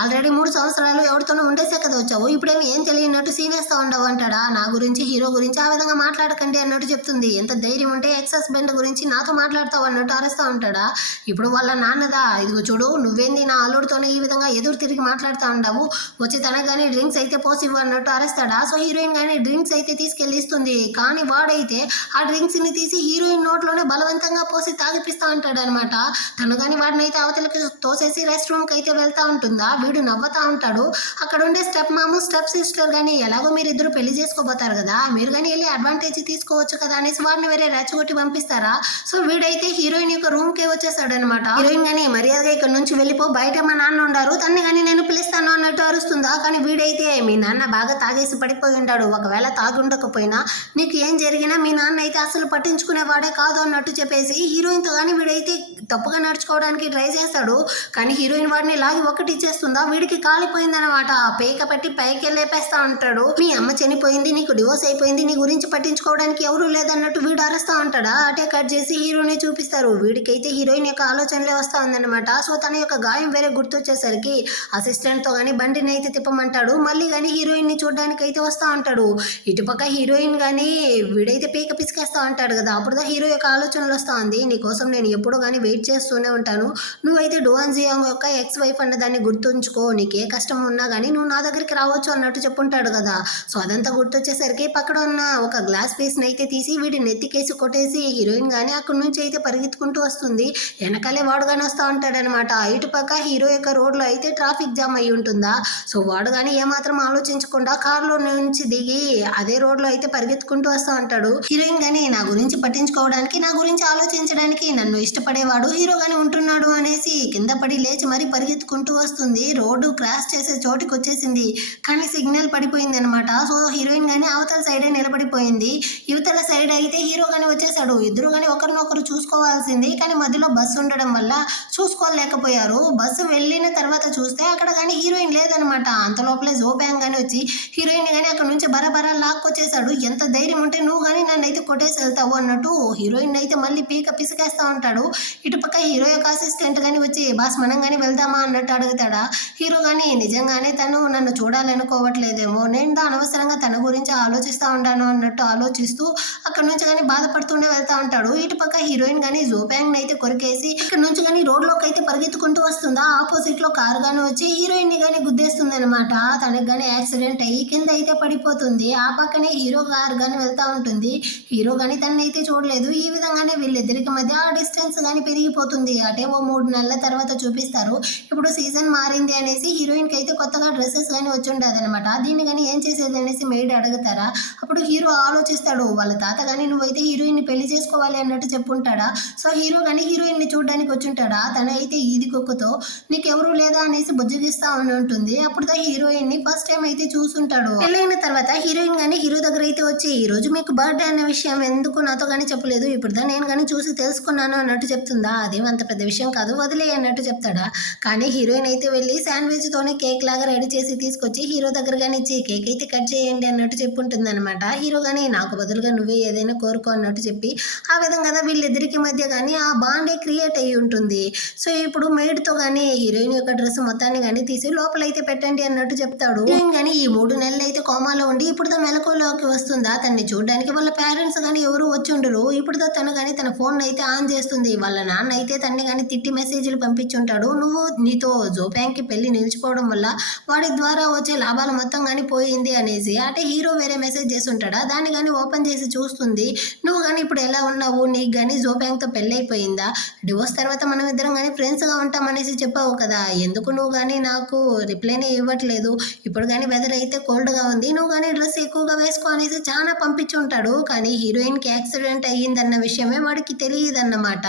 ఆల్రెడీ 3 సంవత్సరాలు ఎవరితోనూ ఉండేసే కదా వచ్చావు, ఇప్పుడేమి ఏం తెలియనట్టు సీనేస్తా ఉండవు అంటాడా. నా గురించి హీరో గురించి ఆ విధంగా మాట్లాడకండి అన్నట్టు చెప్తుంది. ఎంత ధైర్యం ఉంటే ఎక్స్ హస్బెండ్ గురించి నాతో మాట్లాడతావు అన్నట్టు అరుస్తా ఉంటాడా. ఇప్పుడు వాళ్ళ నాన్నదా ఇదిగో చూడు నువ్వేంది నా అల్లుడితోనే ఈ విధంగా ఎదురు తిరిగి మాట్లాడుతూ ఉండవు, వచ్చి తనకు కానీ డ్రింక్స్ అయితే పోసివ్వు అన్నట్టు అరుస్తాడా. సో హీరోయిన్ కానీ డ్రింక్స్ అయితే తీసుకెళ్ళి ఇస్తుంది. కానీ వాడైతే ఆ డ్రింక్స్ ని తీసి హీరోయిన్ నోట్లోనే బలవంతంగా పోసి తాగిపిస్తా ఉంటాడు అనమాట. తను కానీ వాడిని అయితే అవతలకి తోసేసి రెస్ట్ రూమ్ కి అయితే వెళ్తా ఉంటుందా. వీడు నవ్వుతా ఉంటాడు. అక్కడ ఉండే స్టెప్ మాము స్టెప్ సిస్టర్ కానీ ఎలాగో మీరు ఇద్దరు పెళ్లి చేసుకోబోతారు కదా, మీరు కానీ వెళ్ళి అడ్వాంటేజ్ తీసుకోవచ్చు కదా అనేసి వాడిని వేరే రెచ్చగొట్టి పంపిస్తారా. సో వీడైతే హీరోయిన్ యొక్క రూమ్ కే వచ్చేసాడు అనమాట. హీరోయిన్ కానీ మర్యాదగా ఇక్కడ నుంచి వెళ్ళిపో, బయట మా నాన్న ఉండారు, తన్ని కానీ నేను పిలుస్తాను అన్నట్టు అరుస్తుందా. కానీ వీడైతే మీ నాన్న బాగా తాగేసి పడిపోయి ఉంటాడు, ఒకవేళ తాగి ఉండకపోయినా నీకు ఏం జరిగినా మీ నాన్న అయితే అసలు పట్టించుకునేవాడే కాదు అన్నట్టు చెప్పేసి హీరోయిన్తో కానీ వీడైతే తప్పుగా నడుచుకోవడానికి ట్రై చేస్తాడు. కానీ హీరోయిన్ వాడిని లాగి ఒకటి ఇచ్చేస్తుందా. వీడికి కాలిపోయిందనమాట. పేక పెట్టి పైకి లేపేస్తా ఉంటాడు. మీ అమ్మ చనిపోయింది, నీకు డివోర్స్ అయిపోయింది, నీ గురించి పట్టించుకోవడానికి ఎవరు లేదన్నట్టు వీడు అరుస్తా ఉంటాడా. అటే కట్ చేసి హీరోని చూపిస్తారు. వీడికైతే హీరోయిన్ యొక్క ఆలోచనలే వస్తా ఉందన్నమాట. సో తన యొక్క గాయం వేరే గుర్తొచ్చేసరికి అసిస్టెంట్ తో కానీ బండిని అయితే తిప్పమంటాడు. మళ్ళీ కానీ హీరోయిన్ ని చూడడానికి అయితే వస్తా ఉంటాడు. ఇటుపక్క హీరోయిన్ కానీ వీడైతే పీక పిసికేస్తా ఉంటాడు కదా, అప్పుడు హీరో యొక్క ఆలోచనలు వస్తా ఉంది. నీకోసం నేను ఎప్పుడు కానీ వెయిట్ చేస్తూనే ఉంటాను. నువ్వైతే డోన్ జియాంగ్ యొక్క ఎక్స్ వైఫ్ అన్న దాన్ని గుర్తుంచుకో. నీకే కష్టం ఉన్నా కానీ నువ్వు నా దగ్గరికి రావచ్చు అన్నట్టు చెప్పుంటాడు కదా. సో అదంతా గుర్తొచ్చేసరికి పక్కన ఉన్న ఒక గ్లాస్ పీస్ అయితే తీసి వీడి నెత్తికేసి కొట్టేసి హీరోయిన్ కానీ అక్కడి నుంచి అయితే పరిగెత్తుకుంటూ వస్తుంది. వెనకాలే వాడు కానీ వస్తూ ఉంటాడనమాట. ఇటుపక్క హీరో యొక్క రోడ్లో అయితే ట్రాఫిక్ జామ్ అయి ఉంటుందా. సో వాడు కానీ ఏమాత్రం ఆలోచించకుండా కారులో నుంచి దిగి అదే రోడ్లో అయితే పరిగెత్తుకుంటూ వస్తూ ఉంటాడు. హీరోయిన్ కానీ నా గురించి పట్టించుకోవడానికి, నా గురించి ఆలోచించడానికి నన్ను ఇష్టపడేవాడు హీరో కానీ ఉంటున్నాడు అనేసి కింద పడి లేచి మరీ పరిగెత్తుకుంటూ వస్తుంది. రోడ్డు క్రాస్ చేసే చోటుకి వచ్చేసింది కానీ సిగ్నల్ పడిపోయింది అనమాట. సో హీరోయిన్ కానీ అవతల సైడే నిలబడిపోయింది. యువతల సైడ్ అయితే హీరో కానీ వచ్చేసాడు. ఇద్దరు కానీ ఒకరినొకరు చూసుకోవాల్సింది కానీ మధ్యలో బస్సు ఉండడం వల్ల చూసుకోలేకపోయారు. బస్సు వెళ్ళిన తర్వాత చూస్తే అక్కడ కానీ హీరోయిన్ లేదనమాట. అంత లోపలే జోబ్యాంగ్ కానీ వచ్చి హీరోయిన్ కానీ అక్కడ నుంచి బరబరా లాక్కొచ్చేసాడు. ఎంత ధైర్యం ఉంటే నువ్వు కానీ నన్ను అయితే కొట్టేసి వెళ్తావు అన్నట్టు హీరోయిన్ అయితే మళ్ళీ పీక పిసికేస్తా ఉంటాడు. ఇటుపక్క హీరో యొక్క అసిస్టెంట్ కానీ వచ్చి బాస్ మనం కానీ వెళ్దామా అన్నట్టు అడుగుతాడా. హీరో కానీ నిజంగానే తను నన్ను చూడాలనుకోవట్లేదేమో, నేను అనవసరంగా తన గురించి ఆలోచిస్తూ ఉంటాను అన్నట్టు ఆలోచిస్తూ అక్కడ నుంచి కానీ బాధపడుతూనే వెళ్తా ఉంటాడు. ఇటుపక్క హీరోయిన్ కానీ జోబ్యాంగ్ అయితే కొరికేసి ఇక్కడ నుంచి కానీ రోడ్లోకి అయితే పరిగెత్తుకుంటూ వస్తుందా. ఆపోజిట్ లో కారు గానీ వచ్చి హీరోయిన్ ని కానీ గుద్దేస్తుంది అనమాట. తనకి కానీ యాక్సిడెంట్ అయ్యి కింద అయితే పడిపోతుంది. ఆ పక్కనే హీరో కారు కానీ వెళ్తా ఉంటుంది. హీరో కానీ తనని అయితే చూడలేదు. ఈ విధంగానే వీళ్ళిద్దరికి మధ్య ఆ డిస్టెన్స్ కానీ పెరిగిపోతుంది. అంటే ఓ 3 నెలల తర్వాత చూపిస్తారు. ఇప్పుడు సీజన్ మారింది అనేసి హీరోయిన్ కి అయితే కొత్తగా డ్రెస్సెస్ కానీ వచ్చి ఉండదు అనమాట. దీన్ని కానీ ఏం చేసేది అనేసి మెయిడ్ అడుగుతారా. అప్పుడు హీరో ఆలోచిస్తాడు. వాళ్ళ తాత కానీ నువ్వైతే హీరోయిన్ ని పెళ్లి చేసుకోవాలి అన్నట్టు చెప్పుంటాడా. సో హీరో కానీ హీరోయిన్ ని చూడడానికి వచ్చుంటాడా. తన అయితే ఈది కుక్కతో నీకెవరూ లేదా అనేసి బుజ్జగిస్తా అని ఉంటుంది. అప్పుడు హీరోయిన్ ని ఫస్ట్ టైం అయితే చూసుంటాడు. పెళ్ళైన తర్వాత హీరోయిన్ కానీ హీరో దగ్గర అయితే వచ్చి ఈ రోజు మీకు బర్త్డే అనే విషయం ఎందుకు నాతో కానీ చెప్పలేదు, ఇప్పుడు నేను కానీ చూసి తెలుసుకున్నాను అన్నట్టు చెప్తుందా. అదేం అంత పెద్ద విషయం కాదు, వదిలే అన్నట్టు చెప్తాడా. కానీ హీరోయిన్ అయితే వెళ్ళి శాండ్విచ్ తోనే కేక్ లాగా రెడీ చేసి తీసుకొచ్చి హీరో దగ్గర కానీ ఇచ్చి కేక్ అయితే కట్ చేయండి అన్నట్టు చెప్పుంటుంది అనమాట. హీరో కానీ నాకు బదులుగా నువ్వే ఏదైనా కోరుకో అన్నట్టు చెప్పి ఆ విధంగా వీళ్ళిద్దరికి మధ్య కానీ ఆ బాండే క్రియేట్ అయ్యి ఉంటుంది. సో ఇప్పుడు మెయిడ్ తో కానీ హీరోయిన్ యొక్క డ్రెస్ మొత్తాన్ని కానీ తీసి లోపలైతే పెట్టండి అన్నట్టు చెప్తాడు. హీరోయిన్ కానీ ఈ 3 నెలలు అయితే కోమాలో ఉండి ఇప్పుడు తన మెలకువలోకి వస్తుందా. తనని చూడడానికి వాళ్ళ పేరెంట్స్ కానీ ఎవరు వచ్చి ఉండరు. ఇప్పుడు తను కానీ తన ఫోన్ అయితే ఆన్ చేస్తుంది. వాళ్ళ నాన్న అయితే తన్ని కానీ తిట్టి మెసేజ్లు పంపించుంటాడు. నువ్వు నీతో జోబ్యాంగ్ కి పెళ్లి నిలిచిపోవడం వల్ల వాడి ద్వారా వచ్చే లాభాలు మొత్తం కానీ పోయింది అనేసి. అంటే హీరో వేరే మెసేజ్ చేసి ఉంటాడా. దాన్ని కానీ ఓపెన్ చేసి చూస్తుంది. నువ్వు కానీ ఇప్పుడు ఎలా ఉన్నావు, నీకు కానీ జోబ్యాంగ్ తో పెళ్లి అయిపోయిందా, డివోర్స్ తర్వాత మనం ఇద్దరం కానీ ఫ్రెండ్స్ గా ఉంటామనేసి చెప్పావు కదా, ఎందుకు నువ్వు కానీ నాకు రిప్లైనే ఇవ్వట్లేదు, ఇప్పుడు కానీ వెదర్ అయితే కోల్డ్ గా ఉంది, నువ్వు కానీ డ్రెస్ ఎక్కువగా వేసుకో అనేసి చాలా పంపించుంటాడు. కానీ హీరోయిన్ కి యాక్సిడెంట్ అయ్యిందన్న విషయమే వాడికి తెలియదు అన్నమాట.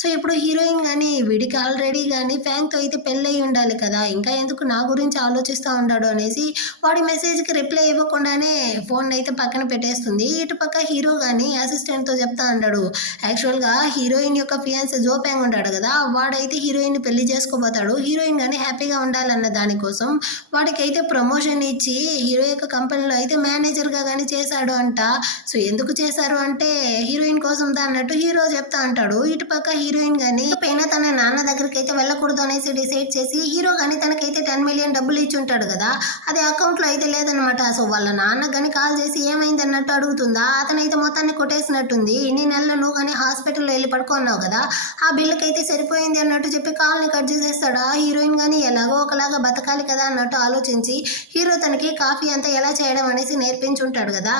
సో ఇప్పుడు హీరోయిన్ కానీ వీడికి ఆల్రెడీ కానీ ఫ్యాంక్ తో అయితే పెళ్ళి అయి ఉండాలి కదా, ఇంకా ఎందుకు నా గురించి ఆలోచిస్తూ ఉంటాడు అనేసి వాడి మెసేజ్ కి రిప్లై ఇవ్వకుండానే ఫోన్ అయితే పక్కన పెట్టేస్తుంది. ఇటుపక్క హీరో కానీ అసిస్టెంట్ తో చెప్తా ఉంటాడు. యాక్చువల్ గా హీరోయిన్ యొక్క ఫియాన్స్ జోబ్యాంగ్ ఉంటాడు కదా, వాడైతే హీరోయిన్ ని పెళ్లి చేసుకోబోతాడు. హీరోయిన్ కానీ హ్యాపీగా ఉండాలన్న దానికోసం వాడికి అయితే ప్రమోషన్ ఇచ్చి హీరో యొక్క కంపెనీలో అయితే మేనేజర్ గా కానీ చేశాడు అంట. సో ఎందుకు చేశారు అంటే హీరోయిన్ కోసం దా అన్నట్టు హీరో చెప్తా అంటాడు. ఇటుపక్క హీరోయిన్ కానీ పైన తన నాన్న దగ్గరికి అయితే వెళ్ళకూడదు అనేసి డిసైడ్ చేసి హీరో కానీ తనకైతే 10 మిలియన్ డబ్బులు ఇచ్చి ఉంటాడు కదా, అది అకౌంట్ లో అయితే లేదనమాట. సో వాళ్ళ నాన్న కానీ కాల్ చేసి ఏమైంది అన్నట్టు అడుగుతుందా. అతనైతే మొత్తాన్ని కొట్టేసినట్టుంది. ఇన్ని నెలలు నువ్వు కానీ హాస్పిటల్లో వెళ్ళి పడుకున్నావు కదా, ఆ బిల్లుకి అయితే సరిపోయింది అన్నట్టు చెప్పి కాల్ని కట్ చేసేస్తాడా. హీరోయిన్ కానీ ఎలాగో ఒకలాగా బతకాలి కదా అన్నట్టు ఆలోచించి హీరో తనకి కాఫీ అంతా ఎలా చేయడం అనేసి నేర్పించుంటాడు కదా,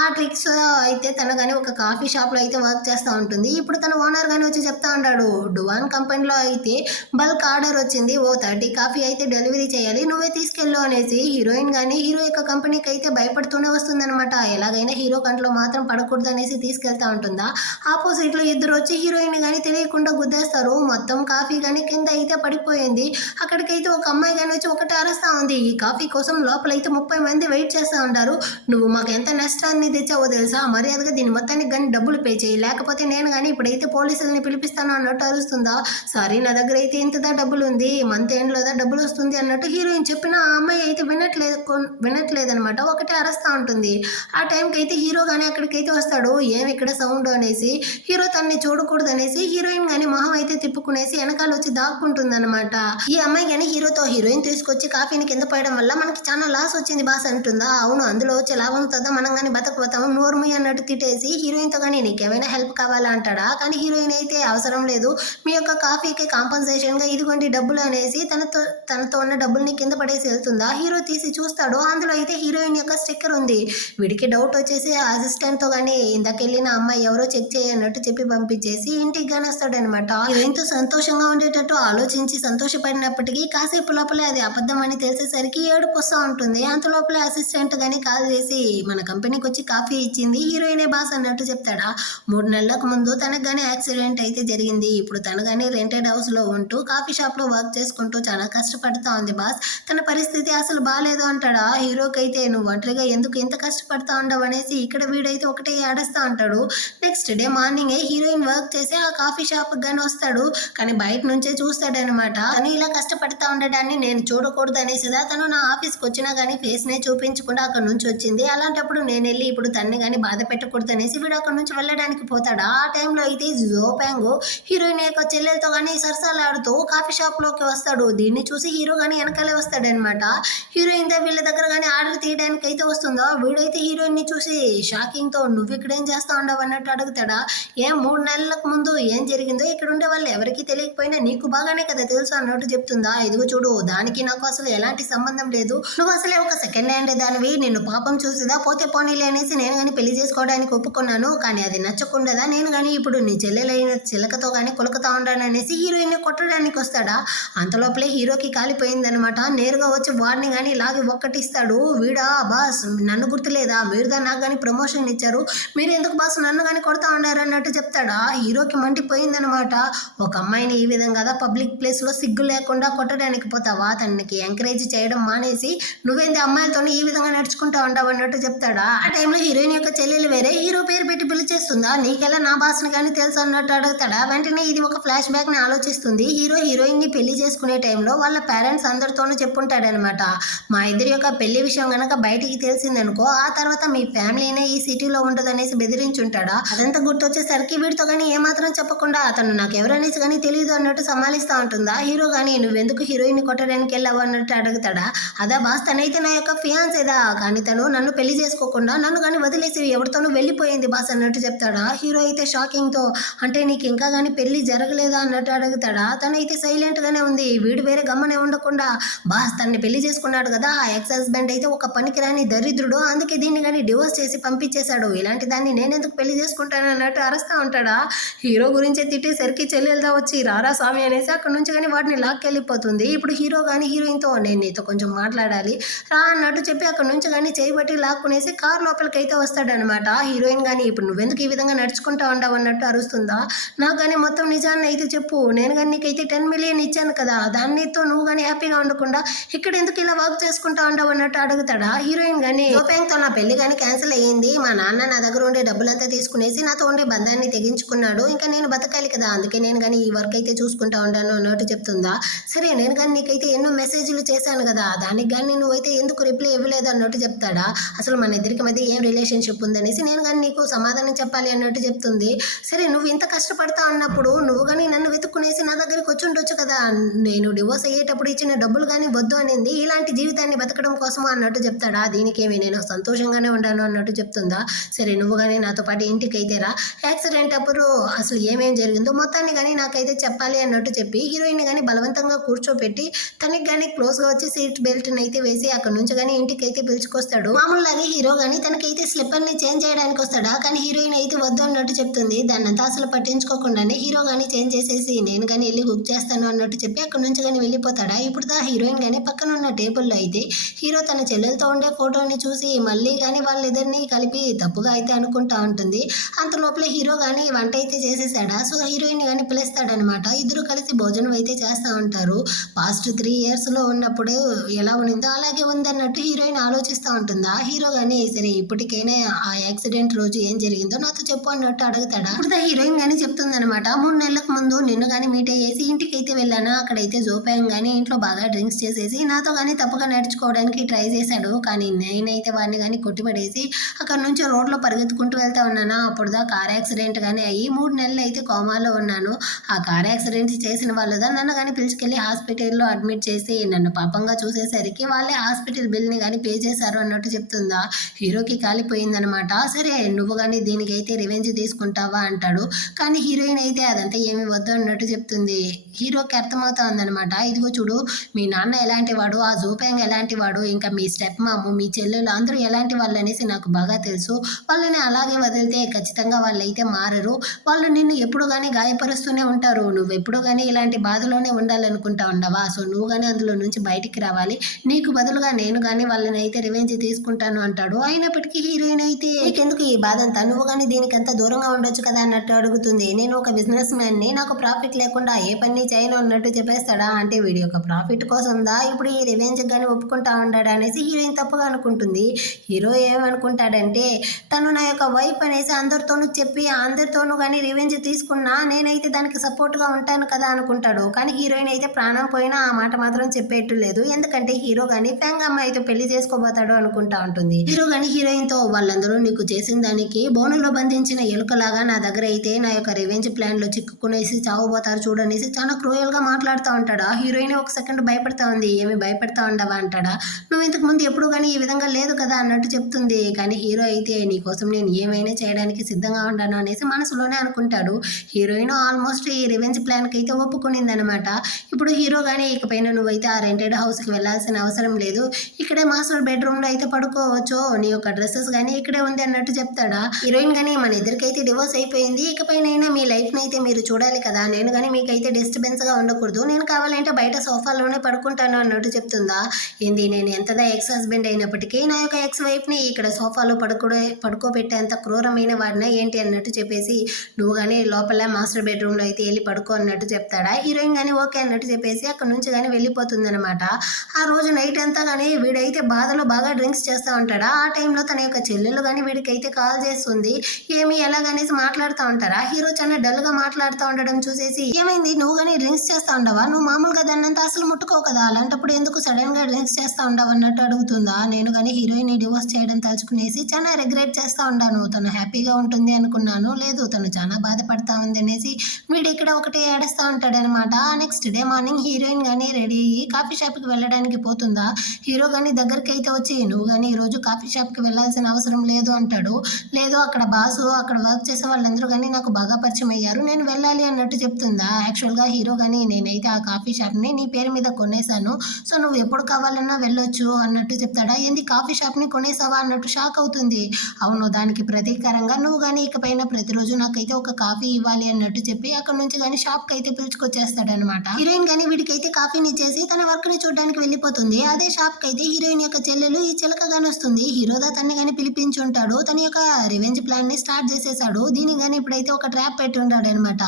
ఆ ట్రిక్స్ అయితే తను కానీ ఒక కాఫీ షాప్ లో అయితే వర్క్ చేస్తూ ఉంటుంది. ఇప్పుడు తన ఓనర్ కానీ వచ్చి చెప్తా ఉంటాడు, డువాన్ కంపెనీలో అయితే బల్క్ ఆర్డర్ వచ్చింది, ఓ 30 కాఫీ అయితే డెలివరీ చేయాలి, నువ్వే తీసుకెళ్ళు అనేసి. హీరోయిన్ కానీ హీరో యొక్క కంపెనీకి అయితే భయపడుతూనే వస్తుందన్నమాట. ఎలాగైనా హీరో కంట్లో మాత్రం పడకూడదు అనేసి తీసుకెళ్తా ఉంటుందా. ఆపోజిట్ లో ఇద్దరు వచ్చి హీరోయిన్ కానీ తెలియకుండా గుద్దేస్తారు. మొత్తం కాఫీ కానీ కింద అయితే పడిపోయింది. అక్కడికైతే ఒక అమ్మాయి కానీ వచ్చి ఒకటి అరుస్తా ఉంది. ఈ కాఫీ కోసం లోపలైతే 30 మంది వెయిట్ చేస్తూ ఉంటారు, నువ్వు మాకు ఎంత నష్టాన్ని తెచ్చావో తెలుసా, మర్యాదగా దీని మొత్తానికి కానీ డబ్బులు పే చేయి, లేకపోతే నేను కానీ ఇప్పుడైతే పోలీసులని పిలిపిస్తాను అన్నట్టు అరుస్తుందా. సారీ నా దగ్గర అయితే ఇంతదా డబ్బులు ఉంది, మంత్ ఎండ్ లోదా డబ్బులు వస్తుంది అన్నట్టు హీరోయిన్ చెప్పిన ఆ అమ్మాయి అయితే వినట్లేదనమాట. ఒకటి అరుస్తా ఉంటుంది. ఆ టైంకి అయితే హీరో కానీ అక్కడికైతే వస్తాడు. ఏమి ఇక్కడ సౌండ్ అనేసి హీరో తన్ని చూడకూడదు అనేసి హీరోయిన్ కానీ మొహం అయితే తిప్పుకునేసి వెనకాల వచ్చి దాక్కుంటుంది అనమాట. ఈ అమ్మాయి కానీ హీరోతో హీరోయిన్ తీసుకొచ్చి కాఫీని కింద పోయడం వల్ల మనకి చాలా లాస్ వచ్చింది బాస్ అంటుందా. అవును, అందులో వచ్చే లాభం తద్దా మనం కానీ బతకపోతాం, నోర్మి అన్నట్టు తిట్టేసి హీరోయిన్తో కానీ నీకేమైనా హెల్ప్ కావాలా అంటాడా. కానీ హీరోయిన్ అయితే అవసరం లేదు, మీ యొక్క కాఫీకి కాంపన్సేషన్గా ఇదిగోండి డబ్బులు అనేసి తనతో ఉన్న డబ్బుల్ని కింద పడేసి వెళ్తుందా. హీరో తీసి చూస్తాడు, అందులో అయితే హీరోయిన్ యొక్క స్టిక్కర్ ఉంది. వీడికి డౌట్ వచ్చేసి అసిస్టెంట్తో కానీ ఇందాకెళ్ళిన అమ్మాయి ఎవరో చెక్ చేయన్నట్టు చెప్పి పంపించేసి ఇంటికి కానీ వస్తాడనమాట. ఎంతో సంతోషంగా ఉండేటట్టు ఆలోచించి సంతోషపడినప్పటికీ కాసేపు లోపలే అది అబద్ధం అని తెలిసేసరికి ఏడుపు వస్తూ ఉంటుంది. అంత లోపలే అసిస్టెంట్ కానీ కాల్ చేసి మన కంపెనీకి వచ్చి కాఫీ ఇచ్చింది హీరోయినే బాస్ అన్నట్టు చెప్తాడా. 3 నెలలకు ముందు తనకు కానీ యాక్సిడెంట్ అయితే జరిగింది. ఇప్పుడు తను కానీ రెంటెడ్ హౌస్లో ఉంటూ కాఫీ షాప్లో వర్క్ చేసుకుంటూ చాలా కష్టపడుతూ ఉంది బాస్. తన పరిస్థితి అసలు బాగాలేదు అంటాడా. హీరోకి అయితే నువ్వు ఒంటరిగా ఎందుకు ఇంత కష్టపడతా ఉండవు అనేసి ఇక్కడ వీడైతే ఒకటే ఏడుస్తూ ఉంటాడు. నెక్స్ట్ డే మార్నింగే హీరోయిన్ వర్క్ చేసి ఆ కాఫీ షాప్కి కానీ వస్తాడు. కానీ బయట నుంచే చూస్తాడనమాట. తను ఇలా కష్టపడతా ఉండడాన్ని నేను చూడకూడదు అనేసిదా తను నా ఆఫీస్కి వచ్చినా కానీ ఫేస్నే చూపించకుండా అక్కడ నుంచి వచ్చింది. అలాంటప్పుడు నేను వెళ్ళి ఇప్పుడు తన్ని కానీ బాధ పెట్టకూడదు అనేసి వీడు అక్కడ నుంచి వెళ్ళడానికి పోతాడా. ఆ టైంలో అయితే జోపాంగ్ హీరోయిన్ యొక్క చెల్లెలతో కానీ సరసాలాడుతూ కాఫీ షాప్లోకి వస్తాడు. దీన్ని చూసి హీరో కానీ వెనకాలే వస్తాడనమాట. హీరోయిన్ వీళ్ళ దగ్గర కానీ ఆర్డర్ తీయడానికి అయితే వస్తుందో వీడైతే హీరోయిన్ని చూసి షాకింగ్తో నువ్వు ఇక్కడ ఏం చేస్తా ఉండవు అన్నట్టు అడుగుతాడా. 3 నెలలకు ముందు ఏం జరిగిందో ఇక్కడ ఉండే వాళ్ళు ఎవరికి తెలియకపోయినా నీకు బాగానే కదా తెలుసు అన్నట్టు చెప్తుందా. ఇదిగో చూడు, దానికి నాకు అసలు ఎలాంటి సంబంధం లేదు, నువ్వు అసలే ఒక సెకండ్ హ్యాండ్ దానివి, నిన్ను పాపం చూసిదా పోతే పోనీలే అనేసి నేను కానీ పెళ్లి చేసుకోవడానికి ఒప్పుకున్నాను. కానీ అది నచ్చకుండదా నేను కానీ ఇప్పుడు నీ చెల్లెలైన చిలకతో కానీ కొలుకుతా ఉంటాను అనేసి హీరోయిన్ని కొట్టడానికి వస్తాడా. అంతలోపలే హీరోకి కాలిపోయిందనమాట. నేరుగా వచ్చి వాడిని కానీ లాగి ఒక్కటిస్తాడు. వీడా బాస్ నన్ను గుర్తులేదా, మీరు దాన్ని నాకు కానీ ప్రమోషన్ ఇచ్చారు, మీరు ఎందుకు బాస్ నన్ను కానీ కొడతా ఉన్నారు అన్నట్టు చెప్తాడా. హీరోకి మండిపోయిందనమాట. ఒక అమ్మాయిని ఈ విధంగా పబ్లిక్ ప్లేస్లో సిగ్గు లేకుండా కొట్టడానికి పోతావా, తనకి ఎంకరేజ్ చేయడం మానేసి నువ్వేంది అమ్మాయిలతో ఈ విధంగా నడుచుకుంటా ఉండవు అన్నట్టు చెప్తాడా. ఆ టైంలో హీరోయిన్ యొక్క చెల్లెలు వేరే హీరో పేరు పెట్టి పిలిచేస్తుందా, నీకెలా నా బాస్ని కానీ తెలుసు అన్నట్టు అడుగుతాడా. వెంటనే ఇది ఒక ఫ్లాష్ బ్యాక్ ని ఆలోచిస్తుంది. హీరోయిన్ ని పెళ్లి చేసుకునే టైంలో వాళ్ళ పేరెంట్స్ అందరితోనూ చెప్పుంటాడనమాట. మా ఇద్దరి యొక్క పెళ్లి విషయం గనక బయటికి తెలిసిందనుకో ఆ తర్వాత మీ ఫ్యామిలీనే ఈ సిటీలో ఉండదు అనేసి బెదిరించుంటాడా. అదంతా గుర్తొచ్చేసరికి వీడితో కానీ ఏమాత్రం చెప్పకుండా అతను నాకు ఎవరనేసి కానీ తెలియదు అన్నట్టు సమాలిస్తూ ఉంటుందా. హీరో కానీ నువ్వెందుకు హీరోయిన్ కొట్టడానికి వెళ్ళావు అన్నట్టు అడుగుతాడా. అదా బాస్, తనైతే నా యొక్క ఫియాన్సేదా, కానీ తను నన్ను పెళ్లి చేసుకోకుండా నన్ను కానీ వదిలేసి ఎవరితోనూ వెళ్ళిపోయింది బాస్ అన్నట్టు చెప్తాడా. హీరో అయితే షాకింగ్తో అంటే నీకు ఇంకా కానీ పెళ్లి జరగలేదా అన్నట్టు అడుగుతాడా. తనైతే సైలెంట్ గానే ఉంది. వీడు వేరే గమ్మనే ఉండకుండా బాస్ తనని పెళ్లి చేసుకున్నాడు కదా, ఆ ఎక్స్ హస్బెండ్ అయితే ఒక పనికిరాని దరిద్రుడు, అందుకే దీన్ని కానీ డివోర్స్ చేసి పంపించేశాడు, ఇలాంటి దాన్ని నేనెందుకు పెళ్లి చేసుకుంటాను అన్నట్టు అరుస్తూ ఉంటాడా. హీరో గురించే తిట్టేసరికి చెల్లెలదా వచ్చి రారా స్వామి అనేసి అక్కడ నుంచి కానీ వాటిని లాక్కెళ్ళిపోతుంది. ఇప్పుడు హీరో కానీ హీరోయిన్తో నేను నీతో కొంచెం మాట్లాడాలి రా అన్నట్టు చెప్పి అక్కడ నుంచి కానీ చేయబట్టి లాక్కునేసి కార్ లోపలికి అయితే వస్తాడనమాట. హీరోయిన్ కానీ ఇప్పుడు నువ్వెందుకు ఈ విధంగా నడుచుకుంటా ఉండవు అన్నట్టు అరుస్తుందా. నాకు కానీ మొత్తం నిజాన్ని అయితే చెప్పు, నేను కానీ నీకైతే 10 మిలియన్ ఇచ్చాను కదా, దానితో నువ్వు కానీ హ్యాపీగా ఉండకుండా ఇక్కడ ఎందుకు ఇలా వర్క్ చేసుకుంటా ఉండవు అన్నట్టు అడుగుతాడా. హీరోయిన్ కానీ జోపాంగ్తో నా పెళ్లి కానీ క్యాన్సిల్ అయ్యింది, మా నాన్న నా దగ్గర ఉండే డబ్బులంతా తీసుకునేసి నాతో ఉండే బంధాన్ని తెగించుకున్నాడు, ఇంకా నేను బతకాలి కదా, అందుకే నేను కానీ ఈ వర్క్ అయితే చూసుకుంటా ఉంటాను అన్నట్టు చెప్తుందా. సరే నేను కానీ నీకైతే ఎన్నో మెసేజ్లు చేశాను కదా, దానికి కానీ నువ్వైతే ఎందుకు రిప్లై ఇవ్వలేదు అన్నట్టు చెప్తాడా. అసలు మన ఇద్దరికి మధ్య ఏం రిలేషన్షిప్ ఉందనేసి నేను కానీ నీకు సమాధానం చెప్పాలి అన్నట్టు చెప్తుంది. సరే నువ్వు ఇంత కష్టపడతా ఉన్నప్పుడు నువ్వు కానీ నన్ను వెతుక్కునేసి నా దగ్గరికి వచ్చి ఉండొచ్చు కదా, నేను డివోర్స్ అయ్యేటప్పుడు ఇచ్చిన డబ్బులు కానీ వద్దు అనింది, ఇలాంటి జీవితాన్ని బతకడం కోసమా అన్నట్టు చెప్తాడా. దీనికేమి నేను సంతోషంగానే ఉండాను అన్నట్టు చెప్తుందా. సరే నువ్వు కానీ నాతో పాటు ఇంటికి అయితే రా, యాక్సిడెంట్ అప్పుడు అసలు ఏమేం జరిగిందో మొత్తాన్ని కానీ నాకైతే చెప్పాలి అన్నట్టు చెప్పి హీరోయిన్ కానీ బలవంతంగా కూర్చోపెట్టి తనకి కానీ క్లోజ్గా వచ్చి సీట్ బెల్ట్ని అయితే వేసి అక్కడ నుంచి కానీ ఇంటికి అయితే పిలుచుకొస్తాడు. మామూలుగానే హీరో కానీ తనకైతే స్లిప్పర్ని చేంజ్ చేయడానికి వస్తాడా, కానీ హీరోయిన్ అయితే వద్దు అన్నట్టు చెప్తుంది. దాన్నంతా అసలు పట్టించుకోకుండానే హీరో కానీ చేంజ్ చేసేసి నేను కానీ వెళ్ళి కుక్ చేస్తాను అన్నట్టు చెప్పి అక్కడ నుంచి కానీ వెళ్ళిపోతాడా. ఇప్పుడు హీరోయిన్ కానీ పక్కన ఉన్న టేబుల్లో అయితే హీరో తన చెల్లెలతో ఉండే ఫోటోని చూసి మళ్ళీ కానీ వాళ్ళిద్దరిని కలిపి తప్పుగా అయితే అనుకుంటా ఉంటుంది. అంత లోపల హీరో కానీ వంట అయితే చేసేసాడా. సో హీరోయిన్ కానీ పిలుస్తాడనమాట. ఇద్దరు కలిసి భోజనం అయితే చేస్తూ ఉంటారు. పాస్ట్ 3 ఇయర్స్లో ఉన్నప్పుడు ఎలా ఉండిందో అలాగే ఉందన్నట్టు హీరోయిన్ ఆలోచిస్తూ ఉంటుందా. హీరో కానీ సరే ఇప్పటికైనా ఆ యాక్సిడెంట్ రోజు ఏం జరిగిందో నాతో చెప్పు అన్నట్టు అడుగుతాడా. ఇప్పుడు హీరోయిన్ కానీ చెప్తుందనమాట. 3 నెలలకు ముందు నిన్ను కానీ మీట్ అయ్యేసి ఇంటికి అయితే వెళ్ళాను, అక్కడైతే జోపాంగ్ కానీ ఇంట్లో బాగా డ్రింక్స్ చేసేసి నాతో కానీ తప్పుగా నడుచుకోవడానికి ట్రై చేశాడు, కానీ నేనైతే వాడిని కానీ కొట్టిపడేసి అక్కడ నుంచి రోడ్లో పరిగెత్తుకుంటూ వెళ్తా ఉన్నాను. అప్పుడు కార్ యాక్సిడెంట్ కానీ అయ్యి 3 నెలలు అయితే కోమాలో ఉన్నాను. ఆ కార్ యాక్సిడెంట్ చేసిన వాళ్ళదా నన్ను కానీ పిలుచుకెళ్ళి హాస్పిటల్లో అడ్మిట్ చేసి నన్ను పాపంగా చూసేసరికి వాళ్ళే హాస్పిటల్ బిల్ని కానీ పే చేశారు అన్నట్టు చెప్తుందా. హీరోకి కాలిపోయిందనమాట. సరే నువ్వు కానీ దీనికైతే రివెంజ్ తీసుకుంటావా అంటాడు. కానీ హీరోయిన్ అయితే అదంతా ఏమి వద్దు అన్నట్టు చెప్తుంది. హీరోకి అర్థమవుతుందనమాట. ఇదిగో చూడు, మీ నాన్న ఎలాంటి వాడు, ఆ జోపేంగ్ ఎలాంటి వాడు, ఇంకా మీ స్టెప్ మాము, మీ చెల్లెలు అందరూ ఎలాంటి వాళ్ళు అనేసి నాకు బాగా తెలుసు. వాళ్ళని అలాగే వదిలితే ఖచ్చితంగా వాళ్ళైతే మారరు. వాళ్ళు నిన్ను ఎప్పుడు కానీ గాయపరుస్తూనే ఉంటారు. నువ్వెప్పుడు కానీ ఇలాంటి బాధలోనే ఉండాలనుకుంటా ఉండవా? సో నువ్వు కానీ అందులో నుంచి బయటికి రావాలి. నీకు బదులుగా నేను కానీ వాళ్ళని అయితే రివెంజ్ తీసుకుంటాను అంటాడు. అయినప్పటికీ హీరోయిన్ అయితే నీకెందుకు ఈ బాధ అంతా, నువ్వు కానీ దీనికంతా దూరంగా ఉండొచ్చు కదా అన్నట్టు అడుగుతుంది. నేను ఒక బిజినెస్ మ్యాన్ని, నాకు ప్రాఫిట్ లేకుండా ఏ పని చేయను అన్నట్టు చెప్పేస్తాడా. అంటే వీడి యొక్క ప్రాఫిట్ కోసం దా ఇప్పుడు ఈ రివెంజ్ కానీ ఒప్పుకుంటా ఉంటాడు అనేసి హీరోయిన్ తప్పుగా అనుకుంటుంది. హీరో ఏమనుకుంటాడంటే తను నా యొక్క వైఫ్ అనేసి అందరితోనూ చెప్పి అందరితోనూ కానీ రివెంజ్ తీసుకున్నా నేనైతే దానికి సపోర్ట్గా ఉంటాను కదా అనుకుంటాడు. కానీ హీరోయిన్ అయితే ప్రాణం పోయినా ఆ మాట మాత్రం చెప్పేట్టు లేదు. ఎందుకంటే హీరో కానీ ఫ్యాంగ్ అమ్మాయితో పెళ్లి చేసుకోబోతాడు అనుకుంటా ఉంటుంది. హీరో కానీ హీరోయిన్తో వాళ్ళందరూ నీకు చేసిన దానికి బోనులో బంధించిన ఎలుకలాగా నా దగ్గర అయితే నా యొక్క రివెంజ్ ప్లాన్ లో చిక్కుకునేసి చావబోతారు చూడనేసి చాలా క్రూయల్ గా మాట్లాడుతూ ఉంటాడా. హీరోయిన్ ఒక సెకండ్ భయపడతా ఉంది. ఏమి భయపడతా ఉండవా అంటాడా. నువ్వు ఇంతకు ముందు ఎప్పుడు కానీ ఈ విధంగా లేదు కదా అన్నట్టు చెప్తుంది. కానీ హీరో అయితే నీకోసం నేను ఏమైనా చేయడానికి సిద్ధంగా ఉన్నాను అనేసి మనసులోనే అనుకుంటాడు. హీరోయిన్ ఆల్మోస్ట్ ఈ రివెంజ్ ప్లాన్ కి అయితే ఒప్పుకునింది అనమాట. ఇప్పుడు హీరో కానీ ఇకపైన నువ్వైతే ఆ రెంటెడ్ హౌస్ కి వెళ్లాల్సిన అవసరం లేదు, ఇక్కడే మాస్టర్ బెడ్రూమ్ లో అయితే పడుకోవచ్చు, నీ యొక్క డ్రెస్సెస్ కానీ ఇక్కడే ఉంది అన్నట్టు చెప్తాడా. హీరోయిన్ కానీ మన ఇద్దరికైతే డివోర్స్ అయిపోయింది, ఇకపైనైనా మీ లైఫ్ ని అయితే మీరు చూడాలి కదా, నేను కానీ మీకైతే డిస్టర్బెన్స్ గా ఉండకూడదు, నేను కావాలంటే బయట సోఫాలోనే పడుకుంటాను అన్నట్టు చెప్తుందా. ఏంది, నేను ఎంతదా ఎక్స్ హస్బెండ్ అయినప్పటికీ నా యొక్క ఎక్స్ వైఫ్ ని ఇక్కడ సోఫాలో పడుకోబెట్టేంత క్రూరమైన వాడినా ఏంటి అన్నట్టు చెప్పేసి నువ్వు కానీ లోపల మాస్టర్ బెడ్రూమ్ లో అయితే వెళ్ళి పడుకో అన్నట్టు చెప్తాడా. హీరోయిన్ కానీ ఓకే అన్నట్టు చెప్పేసి అక్కడ నుంచి కానీ వెళ్ళిపోతుంది అనమాట. ఆ రోజు నైట్ అంతా కానీ వీడైతే బాధలో బాగా డ్రింక్స్ చేస్తూ ఉంటాడా. ఆ టైంలో తన యొక్క చెల్లెలు కానీ వీడికైతే కాల్ చేస్తుంది. ఏమి ఎలాగనేసి మాట్లాడుతూ ఉంటారా. హీరో చాలా డల్ గా మాట్లాడుతూ ఉండడం చూసేసి ఏమైంది, నువ్వు కానీ డ్రింక్స్ చేస్తా ఉండవా, నువ్వు మామూలుగా దాన్నంతా అసలు ముట్టుకోవు కదా, అలాంటప్పుడు ఎందుకు సడన్ గా డ్రింక్స్ చేస్తా ఉండవు అన్నట్టు అడుగుతుందా. నేను కానీ హీరోయిన్ డివోర్స్ చేయడం తలుచుకునేసి చాలా రిగ్రెట్ చేస్తా ఉంటాను, తను హ్యాపీగా ఉంటుంది అనుకున్నాను, లేదు తను చాలా బాధపడతా ఉంది అనేసి వీడు ఇక్కడ ఒకటి ఏడుస్తూ ఉంటాడనమాట. నెక్స్ట్ డే మార్నింగ్ హీరోయిన్ కానీ రెడీ అయ్యి కాఫీ షాప్కి వెళ్ళడానికి పోతుందా. హీరో కానీ దగ్గరికి అయితే వచ్చి నువ్వు కానీ ఈరోజు కాఫీ షాప్కి వెళ్ళాల్సిన అవసరం లేదు అంటాడు. లేదు అక్కడ బాసు, అక్కడ వర్క్ చేసే వాళ్ళందరూ కానీ నాకు బాగా పరిచయం అయ్యారు, నేను వెళ్ళాలి అన్నట్టు చెప్తుందా. యాక్చువల్గా హీరో కానీ నేనైతే ఆ కాఫీ షాప్ని నీ పేరు మీద కొనేసాను, సో నువ్వు ఎప్పుడు కావాలన్నా వెళ్ళొచ్చు అన్నట్టు చెప్తాడా. ఏంది కాఫీ షాప్ని కొనేసావా అన్నట్టు షాక్ అవుతుంది. అవును, దానికి ప్రతీకారంగా నువ్వు కానీ ఇకపైన ప్రతిరోజు నాకైతే ఒక కాఫీ ఇవ్వాలి అన్నట్టు చెప్పి అక్కడ నుంచి కానీ షాప్కి అయితే పిలుచుకొచ్చేస్తాడనమాట. హీరోయిన్ కానీ వీడికైతే కాఫీని ఇచ్చేసి తన వర్క్ ని చూడడానికి వెళ్ళిపోతుంది. అదే షాప్ కి అయితే హీరోయిన్ యొక్క చెల్లెలు ఈ చిలక గాని వస్తుంది. హీరోదా తన్ని కానీ పిలిపించి ఉంటాడు, తన యొక్క రివెంజ్ ప్లాన్ ని స్టార్ట్ చేసేసాడు. దీనికి కానీ ఇప్పుడైతే ఒక ట్రాప్ పెట్టి ఉంటాడు అనమాట.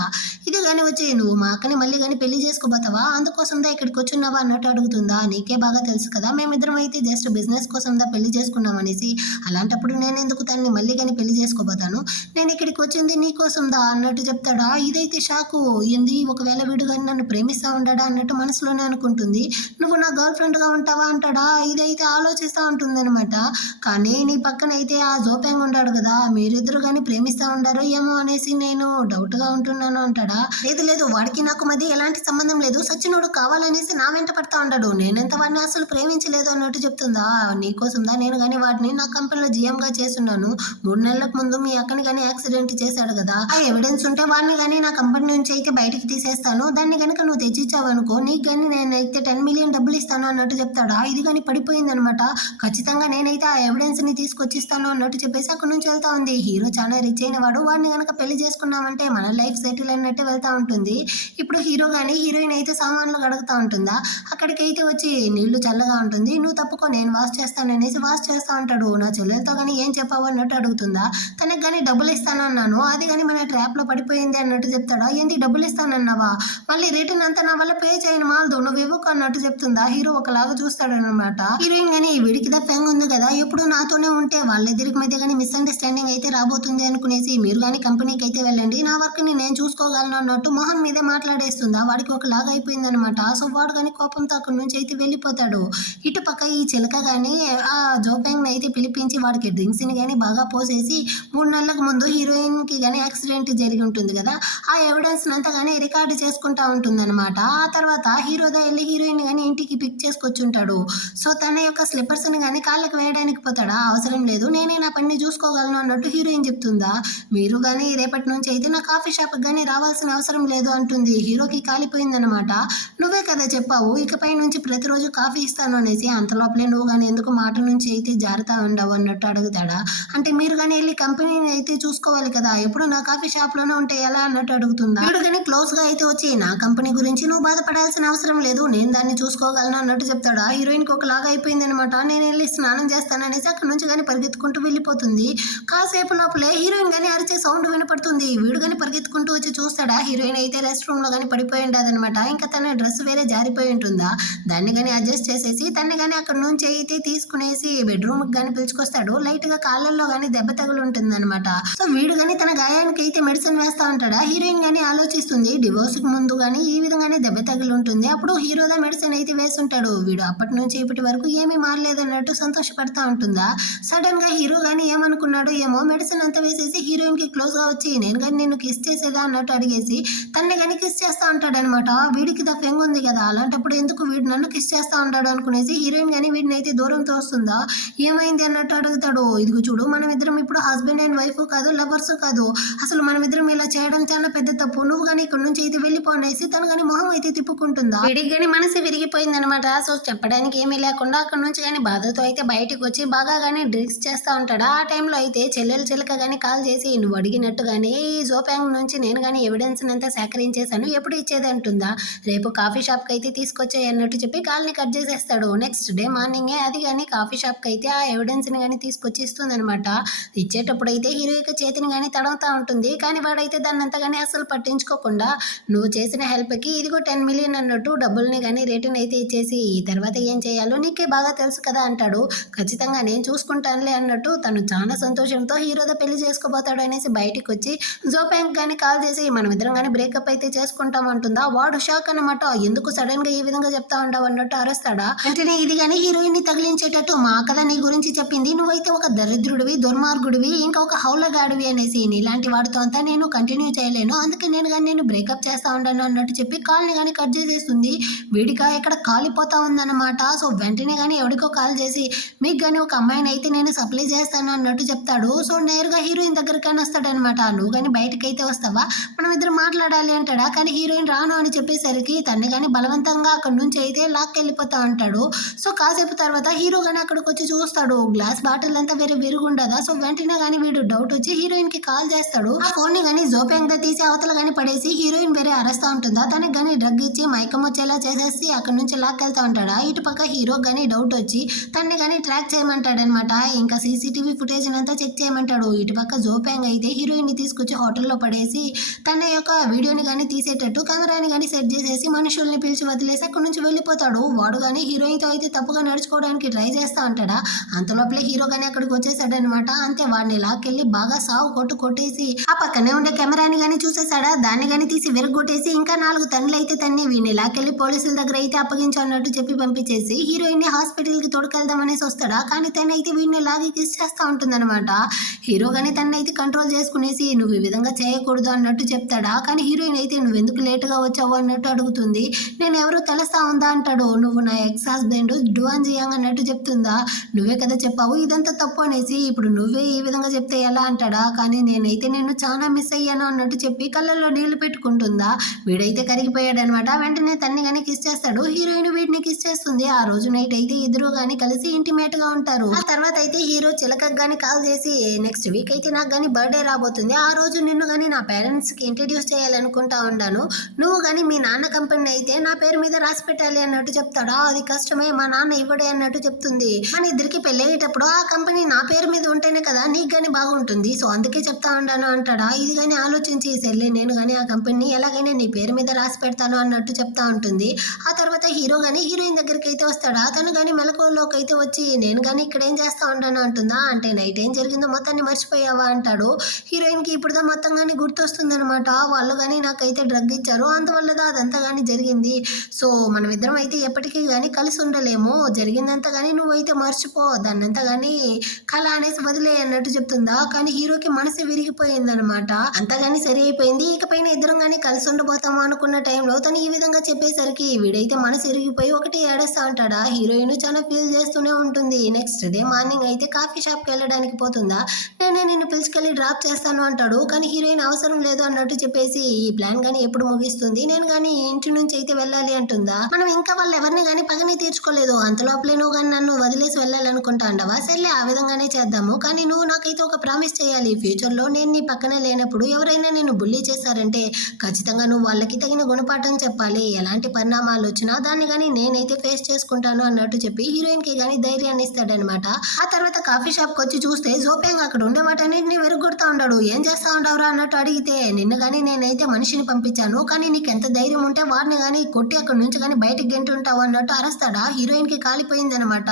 ఇది కానీ వచ్చి నువ్వు మా అక్కని మళ్ళీ కానీ పెళ్లి చేసుకోబోతావా, అందుకోసం దా ఇక్కడికి వచ్చున్నావా అన్నట్టు అడుగుతుందా. నీకే బాగా తెలుసు కదా మేమిద్దరం అయితే జస్ట్ బిజినెస్ కోసం దా పెళ్లి చేసుకున్నాం అనేసి, అలాంటప్పుడు నేను ఎందుకు తనని మళ్ళీ కానీ పెళ్లి చేసుకోబోతాను, నేను ఇక్కడికి వచ్చింది నీకోసం దా అన్నట్టు చెప్తాడా. ఇదైతే షాకు. ఏంది, ఒకవేళ వీడు కానీ నన్ను ప్రేమిస్తా ఉంటాడా అన్నట్టు మనసులోనే అనుకుంటుంది. నువ్వు నా గర్ల్ ఫ్రెండ్ గా ఉంటావా అంటాడా. ఇదైతే ఆలోచిస్తూ ఉంటుంది అనమాట. కానీ నీ పక్కన అయితే ఆ జోపెంగ్ ఉంటాడు కదా, మీరిద్దరు కానీ ప్రేమిస్తా ఉండారు ఏమో అనేసి నేను డౌట్ గా ఉంటున్నాను అంటాడా. లేదు లేదు, వాడికి నాకు మధ్య ఎలాంటి సంబంధం లేదు, సచ్చినోడు కావాలనేసి నా వెంట పడతా ఉంటాడు, నేనెంత వాడిని అసలు ప్రేమించలేదు అన్నట్టు చెప్తుందా. నీకోసందా నేను కానీ వాడిని నా కంపెనీలో జిఎం గా చేస్తున్నాను, 3 నెలలకు ముందు మీ అక్కని కానీ యాక్సిడెంట్ చేశాడు కదా, ఆ ఎవిడెన్స్ ఉంటే వాడిని కానీ నా కంపెనీ నుంచి అయితే బయటకి తీసేస్తాను, దాన్ని కనుక నువ్వు తెచ్చిచ్చావు అనుకో నీకు కానీ నేనైతే 10 మిలియన్ డబ్బులు ఇస్తాను అన్నట్టు చెప్తాడా. ఇది కానీ పడిపోయింది అనమాట. ఖచ్చితంగా నేనైతే ఆ ఎవిడెన్స్ ని తీసుకొచ్చిస్తాను అన్నట్టు చెప్పేసి అక్కడ నుంచి వెళ్తా ఉంది. హీరో చాలా రిచ్ అయిన వాడు, వాడిని కనుక పెళ్లి చేసుకున్నామంటే మన లైఫ్ సెటిల్ అయినట్టే వెళ్తా ఉంటుంది. ఇప్పుడు హీరో కానీ హీరోయిన్ అయితే సామాన్లు కడుగుతా ఉంటుందా, అక్కడికైతే వచ్చి నీళ్లు చల్లగా ఉంటుంది, నువ్వు తప్పుకో నేను వాష్ చేస్తాను అనేసి వాష్ చేస్తా ఉంటాడు. నా చెల్లెలతో కానీ ఏం చెప్పావు అన్నట్టు అడుగుతుందా. తనకు కానీ డబ్బులు ఇస్తానన్నాను, అది కానీ మన ట్రాప్ లో పడిపోయింది అన్నట్టు చెప్తాడా. ఏంటి డబ్బులు ఇస్తానన్నావా, మళ్ళీ రిటర్న్ అంతా నా వల్ల పే చేయను మాల్దు, నువ్వు ఇవ్వకు అన్నట్టు చెప్తుందా. హీరో ఒకలాగా చూస్తాడనమాట. హీరోయిన్ కానీ వీడికి ఫెంగ్ ఉంది కదా, ఎప్పుడు నాతోనే ఉంటే వాళ్ళిద్దరికి మధ్య కానీ మిస్అండర్స్టాండింగ్ అయితే రాబోతుంది అనుకునేసి మీరు కానీ కంపెనీకి అయితే వెళ్ళండి, నా వర్క్ ని నేను చూసుకోగలను అన్నట్టు మొహం మీదే మాట్లాడేస్తుందా. వాడికి ఒకలాగా అయిపోయింది అనమాట. సో వాడు కానీ కోపంతో అక్కడి నుంచి అయితే వెళ్ళిపోతాడు. ఇటు పక్క ఈ చిలక కానీ ఆ జోపెంగ్ అయితే పిలిపించి వాడికి డ్రింక్స్ ని కానీ బాగా పోసేసి 3 నెలలకు ముందు హీరోయిన్ కి కానీ యాక్సిడెంట్ జరిగి ఉంటుంది కదా, ఆ ఎవిడెన్స్ అంతా కానీ రికార్డు చేసుకుంటా ఉంటుంది అనమాట. ఆ తర్వాత హీరోదా వెళ్ళి హీరోయిన్ కానీ ఇంటికి పిక్ చేసుకొచ్చి ఉంటాడు. సో తన యొక్క స్లిప్పర్స్ని కానీ కాళ్ళకి వేయడానికి పోతాడా, అవసరం లేదు నేనే నా పని చూసుకోగలను అన్నట్టు హీరోయిన్ చెప్తుందా. మీరు కానీ రేపటి నుంచి అయితే నా కాఫీ షాప్కి కానీ రావాల్సిన అవసరం లేదు అంటుంది. హీరోకి కాలిపోయిందనమాట. నువ్వే కదా చెప్పావు ఇకపై నుంచి ప్రతిరోజు కాఫీ ఇస్తాను అనేసి, అంతలోపలే నువ్వు కానీ ఎందుకు మాట నుంచి అయితే జారుతా ఉండవు అన్నట్టు అడుగుతాడా. అంటే మీరు కానీ వెళ్ళి కంపెనీని అయితే చూసుకోవాలి కదా, ఎప్పుడు నా కాఫీ షాప్లోనే ఉంటే ఎలా అన్నట్టు అడుగుతుందా. వీడు కానీ క్లోజ్గా అయితే వచ్చి నా కంపెనీ గురించి నువ్వు బాధపడాల్సిన అవసరం లేదు, నేను దాన్ని చూసుకోగలను అన్నట్టు చెప్తాడా. హీరోయిన్కి ఒకలాగా అయిపోయింది అనమాట. నేను వెళ్ళి స్నానం చేస్తాననేసి అక్కడి నుంచి కానీ పరిగెత్తుకుంటూ వెళ్ళిపోతుంది. కాసేపు లోపలే హీరోయిన్ కానీ అరిచే సౌండ్ వినపడుతుంది. వీడు కానీ పరిగెత్తుకుంటూ వచ్చి చూస్తాడా. హీరోయిన్ అయితే రెస్ట్ రూమ్ లో కానీ పడిపోయి ఉండదనమాట. ఇంకా తన డ్రెస్ వేరే జారిపోయి ఉంటుందా, దాన్ని కానీ అడ్జస్ట్ చేసేసి తన్ని కానీ అక్కడ నుంచి అయితే తీసుకునేసి బెడ్రూమ్ కానీ పిలుచుకొస్తాడు. లైట్ గా కాళ్ళల్లో కానీ దెబ్బ తగులు ఉంటుంది అనమాట. సో వీడు కానీ తన గాయానికి అయితే మెడిసిన్ వేస్తా ఉంటాడా. హీరోయిన్ కానీ ఆలోచిస్తుంది డివోర్స్ కి ముందు కానీ ఈ విధంగానే దెబ్బ తగిలి ఉంటుంది. అప్పుడు హీరోదా మెడిసిన్ అయితే వేస్తుంటాడు. వీడు అప్పటి నుంచి ఇప్పటి వరకు ఏమీ మారలేదన్నట్టు సంతోషపడతా ఉంటుందా. సడన్ గా హీరో గానీ ఏమనుకున్నాడు ఏమో, మెడిసిన్ అంతా వేసేసి హీరోయిన్ కి క్లోజ్ గా వచ్చి నేను కానీ నిన్ను కిస్ చేసేదా అన్నట్టు అడిగేసి తన్ని కానీ కిస్ చేస్తా ఉంటాడు అనమాట. వీడికి ద ఫెంగ్ ఉంది కదా, అలాంటప్పుడు ఎందుకు వీడు నన్ను కిస్ చేస్తా ఉంటాడు అనుకునేసి హీరోయిన్ కానీ వీడిని అయితే దూరం తోస్తుందా. ఏమైంది అన్నట్టు అడుగుతాడు. ఇదిగో చూడు మనం ఇద్దరం ఇప్పుడు హస్బెండ్ అండ్ వైఫ్ కాదు, లవర్స్ కాదు, అసలు మనం ఇద్దరం ఇలా చేయడం చాలా పెద్ద తప్పు, నువ్వు కానీ ఇక్కడ నుంచి అయితే వెళ్ళిపోనేసి తను కానీ మొహం అయితే తిప్పుకుంటుందా. వీడికి కానీ మనసు విరిగిపోయింది అనమాట. సో చెప్పడానికి ఏమీ లేకుండా అక్కడ నుంచి కానీ బాధతో అయితే బయటకు వచ్చి బాగా కానీ డ్రింక్స్ చేస్తూ ఉంటాడు. ఆ టైంలో అయితే చెల్లెలు చిలక కానీ కాల్ చేసి నువ్వు అడిగినట్టుగానే ఈ జోప్యాంగ్ నుంచి నేను కానీ ఎవిడెన్స్ అంతా సేకరించేశాను, ఎప్పుడు ఇచ్చేది అంటుందా. రేపు కాఫీ షాప్కి అయితే తీసుకొచ్చాయి అన్నట్టు చెప్పి కాల్ని కట్ చేసేస్తాడు. నెక్స్ట్ డే మార్నింగే అది కానీ కాఫీ షాప్కి అయితే ఆ ఎవిడెన్స్ని కానీ తీసుకొచ్చి ఇస్తుంది అనమాట. ఇచ్చేటప్పుడు అయితే హీరోయిక చేతిని కానీ తడవుతూ ఉంటుంది. కానీ వాడైతే దాన్ని అంతగానే అసలు పట్టించుకోకుండా నువ్వు చేసిన హెల్ప్కి ఇదిగో 10 మిలియన్ అన్నట్టు డబ్బుల్ని కానీ రేటుని అయితే ఇచ్చేసి ఈ తర్వాత ఏం చేయాలో నీకే బాగా తెలుసు కదా అంటాడు. ఖచ్చితంగా నేను చూసుకుంటానులే అన్నట్టు తను చాలా సంతోషంతో హీరోతో పెళ్లి చేసుకోబోతాడు అనేసి బయటికి వచ్చి జోప్యాంగ్ కానీ కాల్ చేసి మనం ఇద్దరం కానీ బ్రేకప్ అయితే చేసుకుంటాం అంటుందా. వాడు షాక్ అనమాట. ఎందుకు సడన్ గా ఈ విధంగా చెప్తా ఉండవు అన్నట్టు అరుస్తాడా. వెంటనే ఇది కానీ హీరోయిన్ ని తగిలించేటట్టు మా కదా నీ గురించి చెప్పింది, నువ్వైతే ఒక దరిద్రుడివి, దుర్మార్గుడివి, ఇంకా ఒక హౌలగాడివి అనేసి, నీలాంటి వాడితో అంతా నేను కంటిన్యూ చేయలేను, అందుకే నేను కానీ నేను బ్రేకప్ చేస్తా ఉండను అన్నట్టు చెప్పి కాల్ని కానీ కట్ చేసేస్తుంది. వీడిగా ఇక్కడ కాలిపోతా ఉందన్నమాట. సో వెంటనే కానీ ఎవరికో కాల్ చేసి మీకు కానీ ఒక అమ్మాయిని అయితే నేను సప్లై చేస్తాను అన్నట్టు చెప్తాడు. సో నేరుగా హీరోయిన్ దగ్గరికి కానీ వస్తాడనమాట. నువ్వు కానీ బయటకు అయితే వస్తావా, మనం ఇద్దరు మాట్లాడాలి అంటాడా. కానీ హీరోయిన్ రాను అని చెప్పేసరికి తన్ని కానీ బలవంతంగా అక్కడి నుంచి అయితే లాక్కెళ్ళిపోతా ఉంటాడు. సో కాసేపు తర్వాత హీరో కానీ అక్కడికి వచ్చి చూస్తాడు. గ్లాస్ బాటిల్ అంతా వేరే విరుగుండదా. సో వెంటనే కానీ వీడు డౌట్ వచ్చి హీరోయిన్ కి కాల్ చేస్తాడు. ఆ ఫోన్ ని కానీ జోప్యాంగ్ గా తీసి అవతల కానీ పడేసి హీరోయిన్ వేరే అరెస్తా ఉంటుందా. తనకి కానీ డ్రగ్ ఇచ్చి మైకం వచ్చేలా చేసేసి అక్కడి నుంచి లాక్కెళ్తా ఉంటాడా. ఇటు పక్క హీరో కానీ డౌట్ వచ్చి తన్ని కానీ ట్రాక్ చేయమంటాడనమాట. ఇంకా సీసీటీవీ ఫుటేజ్ అంతా చెక్ చేయమంటాడు. ఇటు పక్క జోప్యాంగ్ అయితే హీరోయిన్ ని తీసుకొచ్చి హోటల్లో పడేసి తన యొక్క వీడియోని కానీ తీసేటట్టు కెమెరాని కానీ సెట్ చేసేసి మనుషుల్ని పిలిచి వదిలేసి అక్కడి నుంచి వెళ్ళిపోతాడు. వాడు కానీ హీరోయిన్ తో అయితే తప్పుగా నడుచుకోవడానికి ట్రై చేస్తా ఉంటాడా. అంతలోపలే హీరో కానీ అక్కడికి వచ్చేసాడనమాట. అంతే వాడిని లాక్కెళ్ళి బాగా సావు కొట్టేసి ఆ పక్కనే ఉండే కెమెరాని కానీ చూసేసాడా. దాన్ని కానీ తీసి విరగొట్టేసి ఇంకా 4 తన్నులు అయితే తన్ని వీడిని లాక్కెళ్ళి పోలీసుల దగ్గర అయితే అప్పగించు అన్నట్టు చెప్పి పంపించేసి హీరోయిన్ ని హాస్పిటల్ కి తోడుకెళ్దాం అనేసి వస్తాడా. కానీ తనైతే వీడిని లాగి కిస్ చేస్తా ఉంటుందన్నమాట. హీరో కానీ తనైతే కంట్రోల్ చేసుకునేసి నువ్వు ఈ విధంగా చేయకూడదు అన్నట్టు చెప్తాడా. కానీ హీరోయిన్ అయితే నువ్వు ఎందుకు లేటుగా వచ్చావు అన్నట్టు అడుగుతుంది. నేను ఎవరో తెలుస్తా ఉందా అంటాడు. నువ్వు నా ఎక్స్ హస్బెండ్ డువాన్ జియాంగ్ అన్నట్టు చెప్తుందా. నువ్వే కదా చెప్పావు ఇదంతా తప్పు అనేసి, ఇప్పుడు నువ్వే ఈ విధంగా చెప్తే ఎలా అంటాడా. కానీ నేనైతే నిన్ను చాలా మిస్ అయ్యాను అన్నట్టు చెప్పి కళ్ళల్లో నీళ్లు పెట్టుకుంటుందా. వీడైతే కరిగిపోయాడనమాట. వెంటనే తన్ని కానీ కిస్ చేస్తాడు. హీరోయిన్ వీడిని కిస్ చేస్తుంది. ఆ రోజు నైట్ అయితే ఇద్దరు కానీ కలిసి ఇంటిమేట్ గా ఉంటారు. ఆ తర్వాత అయితే హీరో చిలకకు గానీ కాల్ చేసి నెక్స్ట్ వీక్ అయితే నాకు కానీ బర్త్డే రాబోతుంది, ఆ రోజు నిన్ను కానీ నా పేరెంట్స్ కి ఇంట్రడ్యూస్ చేయాలనుకుంటా ఉన్నాను, నువ్వు కానీ మీ నాన్న కంపెనీ అయితే నా పేరు మీద రాసి పెట్టాలి అన్నట్టు చెప్తాడా. అది కష్టమే, మా నాన్న ఇవ్వడే అన్నట్టు చెప్తుంది. మన ఇద్దరికి పెళ్లి అయ్యేటప్పుడు ఆ కంపెనీ నా పేరు మీద ఉంటేనే కదా నీకు కానీ బాగుంటుంది, సో అందుకే చెప్తా ఉన్నాను అంటాడా. ఇది కానీ ఆలోచించి సర్లే నేను కానీ ఆ కంపెనీ ఎలాగైనా నీ పేరు మీద రాసి పెడతాను అన్నట్టు చెప్తా ఉంటుంది. ఆ తర్వాత హీరో కానీ హీరోయిన్ దగ్గరికి అయితే వస్తాడా. తను కానీ మెలకువలోకి అయితే వచ్చి నేను కానీ ఇక్కడ ఏం చేస్తా ఉంటాను అంటుందా. అంటే నైట్ ఏం జరిగిందో మొత్తాన్ని మర్చిపోయావా అంటాడు. హీరోయిన్ కి ఇప్పుడు మొత్తం కానీ గుర్తొస్తుంది అనమాట. వాళ్ళు కానీ నాకైతే డ్రగ్ ఇచ్చారు, అందువల్లదా అదంతా కానీ జరిగింది. సో మనం ఇద్దరం అయితే ఎప్పటికీ కానీ కలిసి ఉండలేము, జరిగిందంతా కానీ నువ్వైతే మర్చిపో, దాన్నంతా కానీ కళ అనేసి వదిలే అన్నట్టు చెప్తుందా. కానీ హీరోకి మనసు విరిగిపోయింది అనమాట. అంతా కానీ సరి అయిపోయింది. ఇకపైన ఇద్దరం కానీ కలిసి ఉండబోతాము అనుకున్న టైంలో తను ఈ విధంగా చెప్పేసరికి వీడైతే మనసు విరిగిపోయి ఒకటి పడేస్తా ఉంటాడా. హీరోయిన్ చాలా ఫీల్ చేస్తూనే ఉంటుంది. నెక్స్ట్ డే మార్నింగ్ అయితే కాఫీ షాప్కి వెళ్ళడానికి పోతుందా. నేనే నిన్ను పిలుచుకెళ్ళి డ్రాప్ చేస్తాను అంటాడు. కానీ హీరోయిన్ అవసరం లేదు అన్నట్టు చెప్పేసి ఈ ప్లాన్ గానీ ఎప్పుడు ముగిస్తుంది, నేను కానీ ఈ ఇంటి నుంచి అయితే వెళ్ళాలి అంటుందా. మనం ఇంకా వాళ్ళు ఎవరిని కానీ పగని తీర్చుకోలేదు, అంతలోపలే నువ్వు కానీ నన్ను వదిలేసి వెళ్ళాలనుకుంటా అండవా. సర్లే ఆ విధంగానే చేద్దాము, కానీ నువ్వు నాకైతే ఒక ప్రామిస్ చేయాలి. ఫ్యూచర్ లో నేను నీ పక్కనే లేనప్పుడు ఎవరైనా నిన్ను బుల్లీ చేశారంటే ఖచ్చితంగా నువ్వు వాళ్ళకి తగిన గుణపాఠం చెప్పాలి. ఎలాంటి పరిణామాలు వచ్చినా దాన్ని కానీ నేనైతే ఫేస్ చేసుకుంటాను అన్నట్టు చెప్పి హీరోయిన్ కి కానీ ధైర్యాన్ని ఇస్తాడనమాట. ఆ తర్వాత కాఫీ షాప్ కి వచ్చి చూస్తే జోపేంగ్ అక్కడ ఉండే వాటన్నిటిని వెరుగొడతా ఉంటాడు. ఏం చేస్తా ఉంటావురా అన్నట్టు అడిగితే, నిన్ను కానీ నేనైతే మనిషిని పంపించాను, కానీ నీకు ఎంత ధైర్యం ఉంటే వాడిని కానీ కొట్టి అక్కడి నుంచి కానీ బయటకు గెంటుంటావు అన్నట్టు అరస్తాడా. హీరోయిన్ కి కాలిపోయింది అనమాట.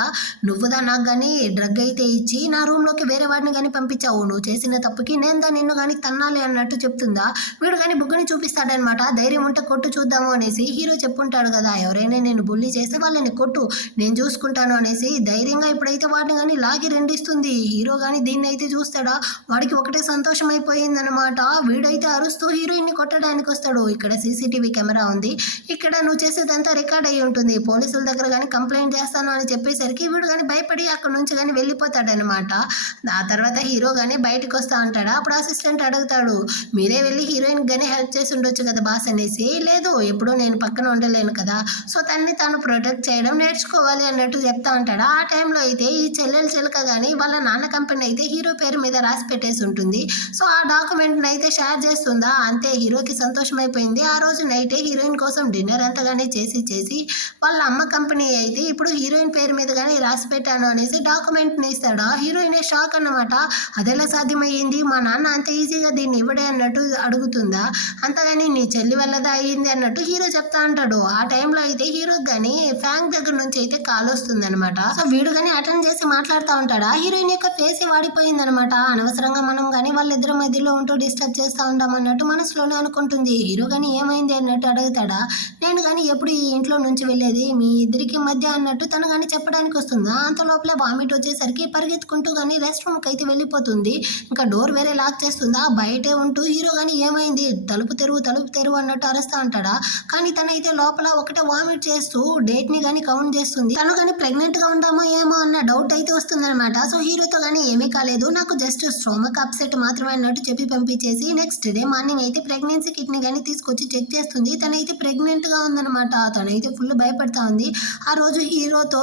నువ్వుదా నాకు కానీ డ్రగ్ అయితే ఇచ్చి నా రూమ్ లోకి వేరే వాడిని కానీ పంపించావు, నువ్వు చేసిన తప్పుకి నేను దా నిన్ను కానీ తన్నాలి అన్నట్టు చెప్తుందా. వీడు కానీ బుగ్గని చూపిస్తాడనమాట. ధైర్యం ఉంటే కొట్టు చూద్దాము అనేసి. హీరో చెప్పుంటాడు కదా, ఎవరైనా నేను బుల్లి చేస్తే వాళ్ళని కొట్టు, నేను చూసుకుంటాను అనేసి. ధైర్యంగా ఇప్పుడైతే వాడిని కానీ లాగి రెండిస్తుంది. హీరో కానీ దీన్ని అయితే చూస్తాడా, వాడికి ఒకటే సంతోషం అయిపోయింది అనమాట. వీడైతే అరుస్తూ హీరోయిన్ ని కొట్టడానికి వస్తాడు. ఇక్కడ సీసీటీవీ కెమెరా ఉంది, ఇక్కడ నువ్వు చేసేదంతా రికార్డ్ అయ్యి ఉంటుంది, పోలీసుల దగ్గర కానీ కంప్లైంట్ చేస్తాను అని చెప్పేసరికి వీడు కానీ భయపడి అక్కడ నుంచి కానీ వెళ్ళిపోతాడనమాట. ఆ తర్వాత హీరో కానీ బయటకు వస్తా ఉంటాడా. అప్పుడు అసిస్టెంట్ అడుగుతాడు, మీరే వెళ్ళి హీరోయిన్ కానీ హెల్ప్ చేసి ఉండొచ్చు కదా బాస్ అనేసి. లేదు, ఎప్పుడూ నేను పక్కన ఉండలేను కదా, సో తన్ని తాను ప్రొటెక్ట్ చేయడం నేర్చుకోవాలి అన్నట్టు చెప్తా ఉంటాడు. ఆ టైంలో అయితే ఈ చెల్లెలు చిలక కానీ వాళ్ళ నాన్న కంపెనీ అయితే హీరో పేరు మీద రాసి పెట్టేసి ఉంటుంది. సో ఆ డాక్యుమెంట్ని అయితే షేర్ చేస్తుందా. అంతే, హీరోకి సంతోషం అయిపోయింది. ఆ రోజు నైటే హీరోయిన్ కోసం డిన్నర్ అంతగానే చేసి వాళ్ళ అమ్మ కంపెనీ అయితే ఇప్పుడు హీరోయిన్ పేరు మీద కానీ రాసి పెట్టాను అనేసి డాక్యుమెంట్ని ఇస్తాడా. హీరోయిన్ షాక్ అన్నమాట. అదెలా సాధ్యమయ్యింది, మా నాన్న అంత ఈజీగా దీన్ని ఇవ్వడే అన్నట్టు అడుగుతుందా. అంతగాని నీ చెల్లి వల్లదా అయ్యింది అన్నట్టు హీరో చెప్తా ఉంటాడు. ఆ టైంలో అయితే హీరోకి కానీ ఫ్యాంక్ దగ్గర నుంచి అయితే కాల్ వస్తుంది అనమాట. సో వీడు కానీ అటెండ్ చేసి మాట్లాడుతూ ఉంటాడా. హీరోయిన్ యొక్క ఫేస్ వాడిపోయింది అనమాట. అనవసరంగా మనం కానీ వాళ్ళిద్దరి మధ్యలో ఉంటూ డిస్టర్బ్ చేస్తూ ఉంటాం అన్నట్టు మనసులోనే అనుకుంటుంది. హీరో కానీ ఏమైంది అన్నట్టు అడుగుతాడా. నేను కానీ ఎప్పుడు ఈ ఇంట్లో నుంచి వెళ్ళేది మీ ఇద్దరికి మధ్య అన్నట్టు తను కానీ చెప్పడానికి వస్తుందా. అంత లోపల వామిట్ వచ్చేసరికి పరిగెత్తుకుంటూ కానీ రెస్ట్ రూమ్కి అయితే వెళ్ళిపోతుంది. ఇంకా డోర్ వేరే లాక్ చేస్తుందా. బయటే ఉంటూ హీరో కానీ ఏమైంది, తలుపు తెరువు అన్నట్టు అరుస్తా ఉంటాడా. కానీ తనైతే లోపల ఒకటే వామిట్ చేస్తూ డేట్ ని కానీ కౌంట్ చేస్తుంది. తను కానీ ప్రెగ్నెంట్ గా ఉందామో ఏమో అన్న డౌట్ అయితే వస్తుంది అనమాట. సో హీరోతో కానీ ఏమీ కాలేదు, నాకు జస్ట్ స్టొమక్ అప్సెట్ మాత్రమే అన్నట్టు చెప్పి పంపించేసి నెక్స్ట్ డే మార్నింగ్ అయితే ప్రెగ్నెన్సీ కిట్ ని కానీ తీసుకొచ్చి చెక్ చేస్తుంది. తనైతే ప్రెగ్నెంట్ గా ఉందన్నమాట. తనైతే ఫుల్ భయపడతా ఉంది. ఆ రోజు హీరోతో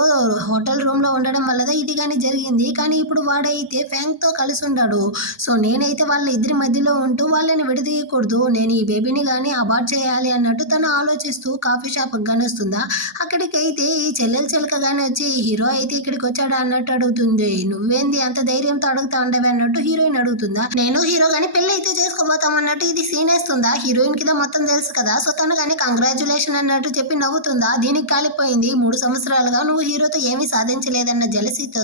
హోటల్ రూమ్ లో ఉండడం వల్ల ఇది కానీ జరిగింది. కానీ ఇప్పుడు వాడైతే ఫ్యాంక్ తో కలిసి ఉన్నాడు. సో నేనైతే వాళ్ళ ఇద్దరి మధ్యలో ఉంటూ వాళ్ళని విడదీయకూడదు, నేను ఈ బేబీని కానీ అబార్ట్ చేయాలి అన్నట్టు తను ఆలోచిస్తూ కాఫీ షాప్ కానీ వస్తుందా. అక్కడికి అయితే ఈ చెల్లెలు చిలక కానీ వచ్చి, హీరో అయితే ఇక్కడికి వచ్చాడా అన్నట్టు అడుగుతుంది. నువ్వేంది అంత ధైర్యంతో అడుగుతా ఉండవే అన్నట్టు హీరోయిన్ అడుగుతుందా. నేను హీరో కానీ పెళ్లి అయితే చేసుకోబోతాం అన్నట్టు ఇది సీన్ వేస్తుందా. హీరోయిన్ కింద మొత్తం తెలుసు కదా. సో తను కానీ కంగ్రాచులేషన్ అన్నట్టు చెప్పి నవ్వుతుందా. దీనికి కాలిపోయింది. 3 సంవత్సరాలుగా నువ్వు హీరోతో ఏమీ సాధించలేదన్న జలసీతో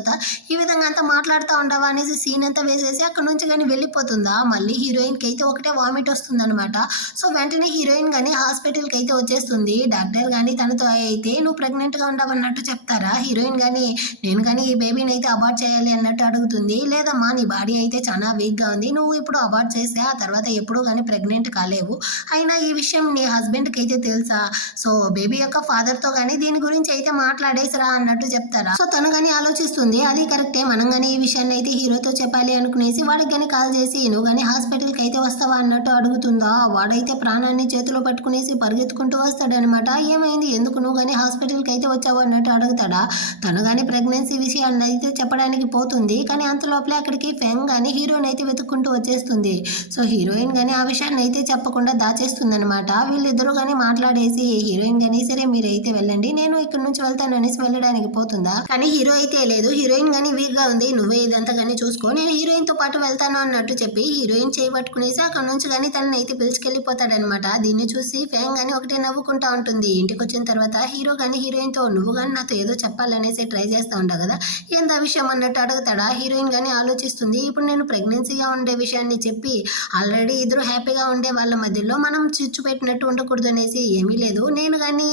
ఈ విధంగా అంతా మాట్లాడుతూ ఉండవా అనేసి సీన్ అంతా వేసేసి అక్కడ నుంచి కానీ వెళ్ళిపోతుందా. మళ్ళీ హీరోయిన్ కి అయితే ఒకటే వామిట్ వస్తుంది అనమాట. సో వెంటనే హీరోయిన్ కానీ హాస్పిటల్కి అయితే వచ్చేస్తుంది. డాక్టర్ కానీ తనతో అయితే నువ్వు ప్రెగ్నెంట్ గా ఉండవన్నట్టు చెప్తారా. హీరోయిన్ కానీ నేను కానీ ఈ బేబీని అయితే అబార్ట్ చేయాలి అన్నట్టు అడుగుతుంది. లేదమ్మా, నీ బాడీ అయితే చాలా వీక్ గా ఉంది, నువ్వు ఇప్పుడు అబార్ట్ చేస్తే ఆ తర్వాత ఎప్పుడు కానీ ప్రెగ్నెంట్ కాలేవు. అయినా ఈ విషయం నీ హస్బెండ్ కి అయితే తెలుసా. సో బేబీ యొక్క ఫాదర్ తో కానీ దీని గురించి అయితే మాట్లాడేసిరా అన్నట్టు చెప్తారా. సో తను కానీ ఆలోచిస్తుంది, అది కరెక్టే, మనం కానీ ఈ విషయాన్ని అయితే హీరోతో చెప్పాలి అనుకునేసి వాడికి కానీ కాల్ చేసి నువ్వు కానీ హాస్పిటల్కి అయితే వస్తావా అన్నట్టు అడుగుతుందా. వాడైతే ప్రాణాన్ని చేతిలో పట్టుకునేసి పరిగెత్తుకుంటూ వస్తాడనమాట. ఏమైంది, ఎందుకు నువ్వు కానీ హాస్పిటల్కి అయితే వచ్చావు అన్నట్టు అడుగుతాడా. తను కానీ ప్రెగ్నెన్సీ విషయాన్ని అయితే చెప్పడానికి పోతుంది. కానీ అంత లోపలే అక్కడికి ఫెంగ్ కానీ హీరోయిన్ అయితే వెతుక్కుంటూ వచ్చేస్తుంది. సో హీరోయిన్ కానీ ఆ విషయాన్ని అయితే చెప్పకుండా దాచేస్తుంది అనమాట. వీళ్ళిద్దరూ కానీ మాట్లాడేసి హీరోయిన్ కానీ సరే మీరైతే వెళ్ళండి, నేను ఇక్కడ నుంచి వెళ్తాను అనేసి వెళ్ళడానికి పోతుందా. కానీ హీరో అయితే లేదు, హీరోయిన్ కానీ వీక్ గా ఉంది, నువ్వే ఇదంతా కానీ చూసుకో, నేను హీరోయిన్ తో పాటు వెళ్తాను అన్నట్టు చెప్పి హీరోయిన్ చేయి పట్టుకునేసి అక్కడ నుంచి కానీ తనని అయితే పిలుచుకెళ్ళిపోతాడనమాట. దీన్ని చూసి ఫేమ్ కానీ ఒకటే నవ్వుకుంటా ఉంటుంది. ఇంటికి వచ్చిన తర్వాత హీరో కానీ హీరోయిన్ తో నువ్వు కానీ నాతో ఏదో చెప్పాలనేసి ట్రై చేస్తూ ఉంటావు కదా, ఏందా విషయం అన్నట్టు అడుగుతాడా. హీరోయిన్ కానీ ఆలోచిస్తుంది, ఇప్పుడు నేను ప్రెగ్నెన్సీగా ఉండే విషయాన్ని చెప్పి ఆల్రెడీ ఇద్దరు హ్యాపీగా ఉండే వాళ్ళ మధ్యలో మనం చిచ్చు పెట్టినట్టు ఉండకూడదు అనేసి, ఏమీ లేదు నేను కానీ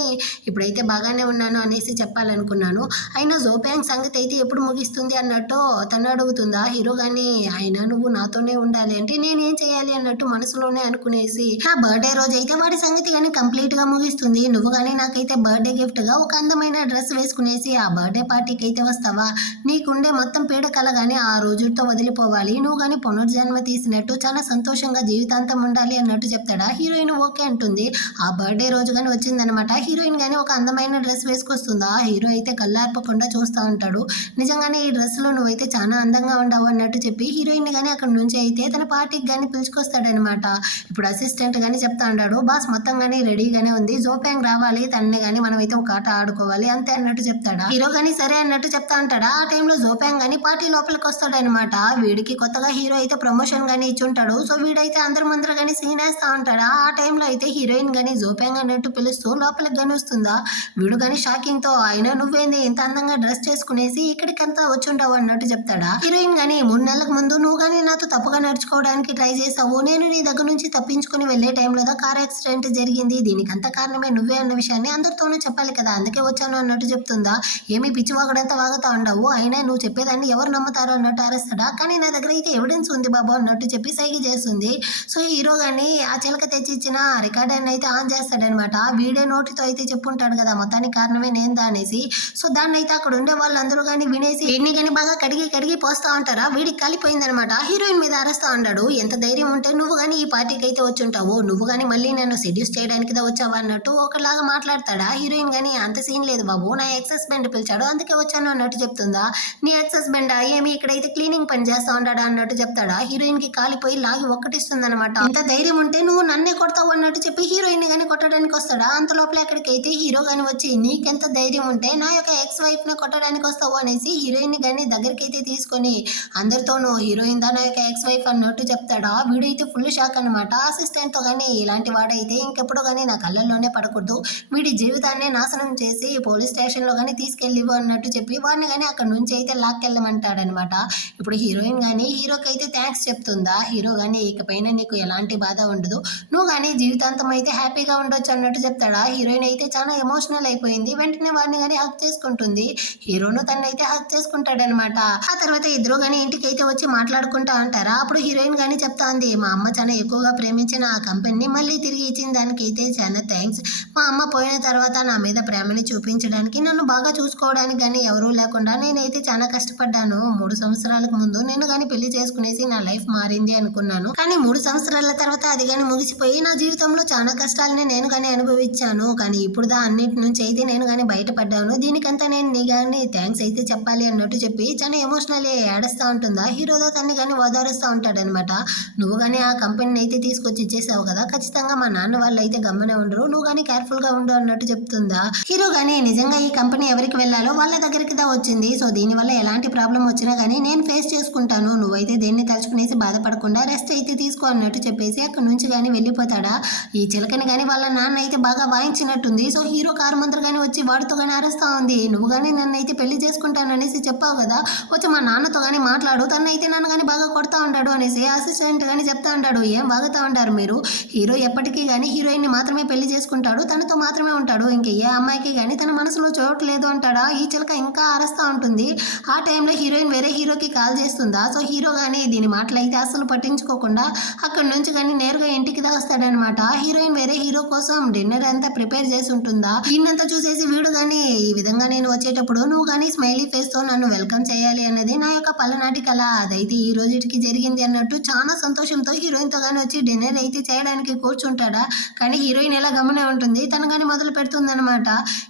ఇప్పుడైతే బాగానే ఉన్నాను అనేసి చెప్పాలనుకున్నాను, అయినా జోప్యాంగ్ సంగతి అయితే ఎప్పుడు ముగిస్తుంది అన్నట్టు తను అడుగుతుందా. హీరో కానీ అయినా నువ్వు నాతోనే ఉండాలి అంటే నేనేం చేయాలి అన్నట్టు మనసులోనే అనుకునేసి నా బర్త్డే రోజు అయితే వాడి సంగతి కానీ కంప్లీట్ గా ముగిస్తుంది. నువ్వు కానీ నాకైతే బర్త్డే గిఫ్ట్ గా ఒక అందమైన డ్రెస్ వేసుకునేసి ఆ బర్త్డే పార్టీకి అయితే వస్తావా? నీకుండే మొత్తం పీడకల కానీ ఆ రోజుతో వదిలిపోవాలి, నువ్వు కానీ పునర్జన్మ తీసినట్టు చాలా సంతోషంగా జీవితాంతం ఉండాలి అన్నట్టు చెప్తాడా. హీరోయిన్ ఓకే అంటుంది. ఆ బర్త్డే రోజు కానీ వచ్చిందనమాట. హీరోయిన్ కానీ ఒక అందమైన డ్రెస్ వేసుకొస్తుందా, హీరో అయితే కళ్ళార్పకుండా చూస్తూ ఉంటాడు. నిజంగానే ఈ డ్రెస్లో నువ్వైతే చాలా అందంగా ఉండవు అన్నట్టు చెప్పి హీరోయిన్ కానీ అక్కడ నుంచి అయితే తన పార్టీకి కానీ పిలుచుకొస్తాడనమాట. ఇప్పుడు అసిస్టెంట్ కానీ చెప్తా ఉంటాడు, బాస్ మొత్తం కానీ రెడీగానే ఉంది, జోపాంగ్ రావాలి, తనని కానీ మనం అయితే ఒక ఆట ఆడుకోవాలి అంతే అన్నట్టు చెప్తాడా. హీరో కానీ సరే అన్నట్టు చెప్తా ఉంటాడా. ఆ టైంలో జోపాంగ్ కానీ పార్టీ లోపలికి వస్తాడనమాట. వీడికి కొత్తగా హీరో అయితే ప్రమోషన్ కానీ ఇచ్చుంటాడు. సో వీడైతే అందరు ముందర కానీ సీన్ వేస్తా ఉంటాడా. ఆ టైంలో అయితే హీరోయిన్ కానీ జోపాంగ్ అన్నట్టు పిలుస్తూ లోపలికి కానీ వస్తుందా. వీడు కానీ షాకింగ్ తో, అయినా నువ్వేంది ఇంత అందంగా డ్రెస్ చేసుకునేసి ఇక్కడికంతా వచ్చుంటావు అన్నట్టు చెప్తాడా. హీరోయిన్ కానీ 3 నెలలకు ముందు నువ్వు కానీ నాతో తప్పుగా నడుచుకోవడానికి ట్రై చేసావు, నేను నీ దగ్గర నుంచి తప్పించుకుని వెళ్లే టైంలో కార్ యాక్సిడెంట్ జరిగింది, దీనికంత కారణమే నువ్వే అన్న విషయాన్ని అందరితోనూ చెప్పాలి కదా, అందుకే వచ్చాను అన్నట్టు చెప్తుందా. ఏమీ పిచ్చి వాగడంతా వాగుతా ఉండవు, అయినా నువ్వు చెప్పేదాన్ని ఎవరు నమ్ముతారో అన్నట్టు అరుస్తాడా. కానీ నా దగ్గర అయితే ఎవిడెన్స్ ఉంది బాబు అన్నట్టు చెప్పి సైకి చేస్తుంది. సో హీరో కానీ ఆ చిలక తెచ్చి ఇచ్చిన రికార్డర్ని అయితే ఆన్ చేస్తాడనమాట. వీడే నోటితో అయితే చెప్పుంటాడు కదా మొత్తానికి కారణమే నేను అనేసి. సో దాన్ని అయితే అక్కడ ఉండే వాళ్ళందరూ కానీ వినేసి వీడిని కానీ బాగా కడిగి పోస్తా ఉంటారా. వీడికి కాలిపోయిందనమాట. హీరోయిన్ మీద అరుస్తా ఉంటాడు. ఎంత ధైర్యం ఉంటే నువ్వు కానీ ఈ పార్టీకి అయితే వచ్చుంటావు, నువ్వు కానీ మళ్ళీ నన్ను సెడ్యూస్ చేయడానికి వచ్చావా అన్నట్టు ఒకలాగా మాట్లాడతాడా. హీరోయిన్ కానీ అంత సీన్ లేదు బాబు, నా ఎక్స్ హస్బెండ్ పిలిచాడు అందుకే వచ్చాను అన్నట్టు చెప్తుందా. నీ ఎక్స్ హస్బెండ్ ఏమి ఇక్కడైతే క్లీనింగ్ పని చేస్తా ఉంటాడా అన్నట్టు చెప్తాడా. హీరోయిన్ కి కాలిపోయి లాగి ఒక్కటిస్తుంది అనమాట. ఇంత ధైర్యం ఉంటే నువ్వు నన్నే కొడతావు అన్నట్టు చెప్పి హీరోయిన్ గానీ కొట్టడానికి వస్తాడా. అంత లోపల ఎక్కడికైతే హీరో గాని వచ్చి నీకెంత ధైర్యం ఉంటే నా యొక్క ఎక్స్ వైఫ్ ని కొట్టడానికి వస్తావు అనేసి హీరోయిన్ గానీ దగ్గరికి అయితే తీసుకొని అందరితోనూ హీరోయిన్ దా నా యొక్క ఎక్స్ వైఫ్ అన్నట్టు చెప్తాడా. వీడైతే ఫుల్ షాక్ అనమాట. అసిస్టెంట్ తో గానీ ఇలాంటి వాడైతే ఇంకెప్పుడు గానీ నా కళ్ళల్లోనే పడకూడదు, వీడి జీవితాన్ని నాశనం చేసి పోలీస్ స్టేషన్ లో గానీ తీసుకెళ్ళివు అన్నట్టు చెప్పి వాడిని గానీ అక్కడ నుంచి అయితే లాక్కెళ్ళమంటాడనమాట. ఇప్పుడు హీరోయిన్ గానీ హీరోకి అయితే థ్యాంక్స్ చెప్తుందా. హీరో గానీ ఇకపైన నీకు ఎలాంటి బాధ ఉండదు, నువ్వు గానీ జీవితాంతం అయితే హ్యాపీగా ఉండొచ్చు అన్నట్టు చెప్తాడా. హీరోయిన్ అయితే చాలా ఎమోషనల్ అయిపోయింది. వెంటనే వాడిని గానీ హక్ చేసుకుంటుంది. హీరోను తనైతే హక్ చేసుకుంటాడనమాట. ఆ తర్వాత ఇద్దరు గానీ ఇంటికి అయితే వచ్చి మాట్లాడుకుంటా ఉంటారా. అప్పుడు హీరోయిన్ గానీ చెప్తా ఉంది, మా అమ్మ చాలా ఎక్కువగా ప్రేమించిన ఆ కంపెనీని మళ్ళీ తిరిగి ఇచ్చిన దానికైతే చాలా థ్యాంక్స్. మా అమ్మ పోయిన తర్వాత నా మీద ప్రేమని చూపించడానికి, నన్ను బాగా చూసుకోవడానికి కానీ ఎవరూ లేకుండా నేనైతే చాలా కష్టపడ్డాను. 3 సంవత్సరాలకు ముందు నేను కానీ పెళ్లి చేసుకునేసి నా లైఫ్ మారింది అనుకున్నాను, కానీ 3 సంవత్సరాల తర్వాత అది కానీ ముగిసిపోయి నా జీవితంలో చాలా కష్టాలని నేను కానీ అనుభవించాను. కానీ ఇప్పుడు అన్నిటి నుంచి అయితే నేను కానీ బయటపడ్డాను, దీనికంతా నేను నీ కానీ థ్యాంక్స్ అయితే చెప్పాలి అన్నట్టు చెప్పి చాలా ఎమోషనల్ ఏడుస్తూ ఉంటుందా. హీరోదా తన్ని కానీ ఓదారుస్తూ ఉంటాడనమాట. నువ్వు కానీ ఆ కంపెనీని అయితే తీసుకొచ్చి ఇచ్చేసావు కదా, ఖచ్చితంగా మా నాన్న వాళ్ళు అయితే గమ్మనే ఉండరు, నువ్వు కానీ కేర్ఫుల్ గా ఉండు అన్నట్టు చెప్తుందా. హీరో కానీ నిజంగా ఈ కంపెనీ ఎవరికి వెళ్ళాలో వాళ్ళ దగ్గరికి వచ్చింది, సో దీనివల్ల ఎలాంటి ప్రాబ్లం వచ్చినా కానీ నేను ఫేస్ చేసుకుంటాను, నువ్వైతే దేన్ని తలుచుకునేసి బాధపడకుండా రెస్ట్ అయితే తీసుకో అన్నట్టు చెప్పేసి అక్కడ నుంచి కానీ వెళ్ళిపోతాడా. ఈ చిలకని కానీ వాళ్ళ నాన్న అయితే బాగా వాయించినట్టుంది. సో హీరో కారు ముందర కానీ వచ్చి వాడితో కానీ అరుస్తా ఉంది, నువ్వు కానీ నన్ను అయితే పెళ్లి చేసుకుంటాను అనేసి చెప్పావు కదా, వచ్చి మా నాన్నతో కానీ మాట్లాడు, తను అయితే నన్ను కానీ బాగా కొడతా ఉంటాడు అనేసి అసిస్టెంట్ కానీ చెప్తా ఉంటాడు. ఏం వాగుతా ఉంటారు మీరు, హీరో ఎప్పటికీ కానీ హీరోయిన్ ని మాత్రమే పెళ్లి చేసుకుంటాడు, తనతో మాత్రమే ఉంటాడు, ఇంక ఏ అమ్మాయికి కానీ తన మనసులో చోట్లేదు అంటాడా. ఈ చిలక ఇంకా అరుస్తా ఉంటుంది. ఆ టైంలో హీరోయిన్ వేరే హీరోకి కాల్ చేస్తుందా. సో హీరో కానీ దీని మాటలు అయితే అసలు పట్టించుకోకుండా అక్కడ నుంచి కానీ నేరుగా ఇంటికి వస్తాడనమాట. హీరోయిన్ వేరే హీరో కోసం డిన్నర్ అంతా ప్రిపేర్ చేసి ఉంటుందా. దీన్నంతా చూసేసి వీడు కానీ ఈ విధంగా నేను వచ్చేటప్పుడు నువ్వు కానీ స్మైలీ ఫేస్ తో నన్ను వెల్కమ్ చేయాలి అన్నది నా యొక్క పల్లనాటి కళ, అదైతే ఈ రోజుకి జరిగింది అన్నట్టు చాలా సంతోషంతో హీరోయిన్ తో కానీ వచ్చి డిన్నర్ అయితే చేయడానికి కూర్చుంటాడా. కానీ హీరోయిన్ ఎలా గమనే ఉంటుంది, తను కానీ మొదలు పెడుతుంది అనమాట.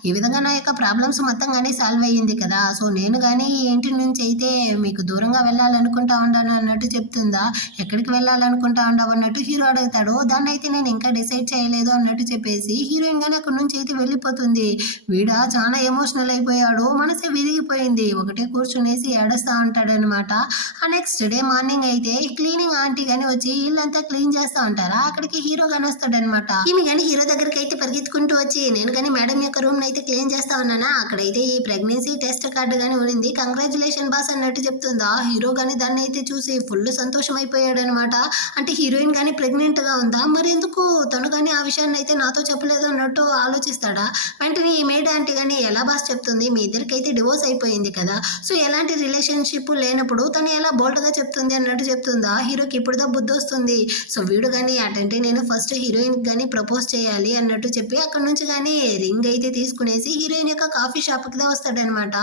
ఈ విధంగా నా యొక్క ప్రాబ్లమ్స్ మొత్తం కానీ సాల్వ్ అయ్యింది కదా, సో నేను కానీ ఈ ఇంటి నుంచి అయితే మీకు దూరంగా వెళ్ళాలనుకుంటా ఉన్నాను అన్నట్టు చెప్తుందా. ఎక్కడికి వెళ్ళాలనుకుంటా ఉండవు అన్నట్టు హీరో అడుగుతాడు. దాన్ని అయితే నేను ఇంకా డిసైడ్ చేయలేదు అన్నట్టు చెప్పేసి హీరోయిన్ కానీ అక్కడ నుంచి అయితే వెళ్ళిపోతుంది. వీడ చాలా ఎమోషనల్ అయిపోయాడు, మనసే విరిగిపోయింది, ఒకటే కూర్చునేసి ఏడుస్తా ఉంటాడనమాట. ఆ నెక్స్ట్ డే మార్నింగ్ అయితే క్లీనింగ్ ఆంటీ గానీ వచ్చి ఇల్లంతా క్లీన్ చేస్తా ఉంటారా. అక్కడికి హీరో గానీ వస్తాడనమాట. ఈమె కానీ హీరో దగ్గరికి అయితే పరిగెత్తుకుంటూ వచ్చి, నేను కానీ మేడం యొక్క రూమ్ అయితే క్లీన్ చేస్తా ఉన్నానా, అక్కడైతే ఈ ప్రెగ్నెన్సీ టెస్ట్ కార్డు గానీ ఉంది, కంగ్రాచులేషన్ బాస్ అన్నట్టు చెప్తుందా. హీరో గానీ దాన్ని అయితే చూసి ఫుల్ సంతోషం అయిపోయాడు అనమాట. అంటే హీరోయిన్ కానీ ప్రెగ్నెంట్ గా ఉందా, మరి ఎందుకు తను కానీ ఆ విషయాన్ని అయితే నాతో చెప్పలేదు అన్నట్టు ఆలోచిస్తాడా. వెంటనే ఈ మేడ్ ఆంటీ కానీ ఎలా బాస్ చెప్తుంది, మీ ఇద్దరికైతే డివోర్స్ అయిపోయింది కదా, సో ఎలాంటి రిలేషన్షిప్ లేనప్పుడు తను ఎలా బోల్డ్ గా చెప్తుంది అన్నట్టు చెప్తుందా. హీరోకి ఇప్పుడుదా బుద్ధి వస్తుంది. సో వీడు కానీ అటంటే నేను ఫస్ట్ హీరోయిన్ కానీ ప్రపోజ్ చేయాలి అన్నట్టు చెప్పి అక్కడ నుంచి కానీ రింగ్ అయితే తీసుకునేసి హీరోయిన్ యొక్క కాఫీ షాప్కి వస్తాడనమాట.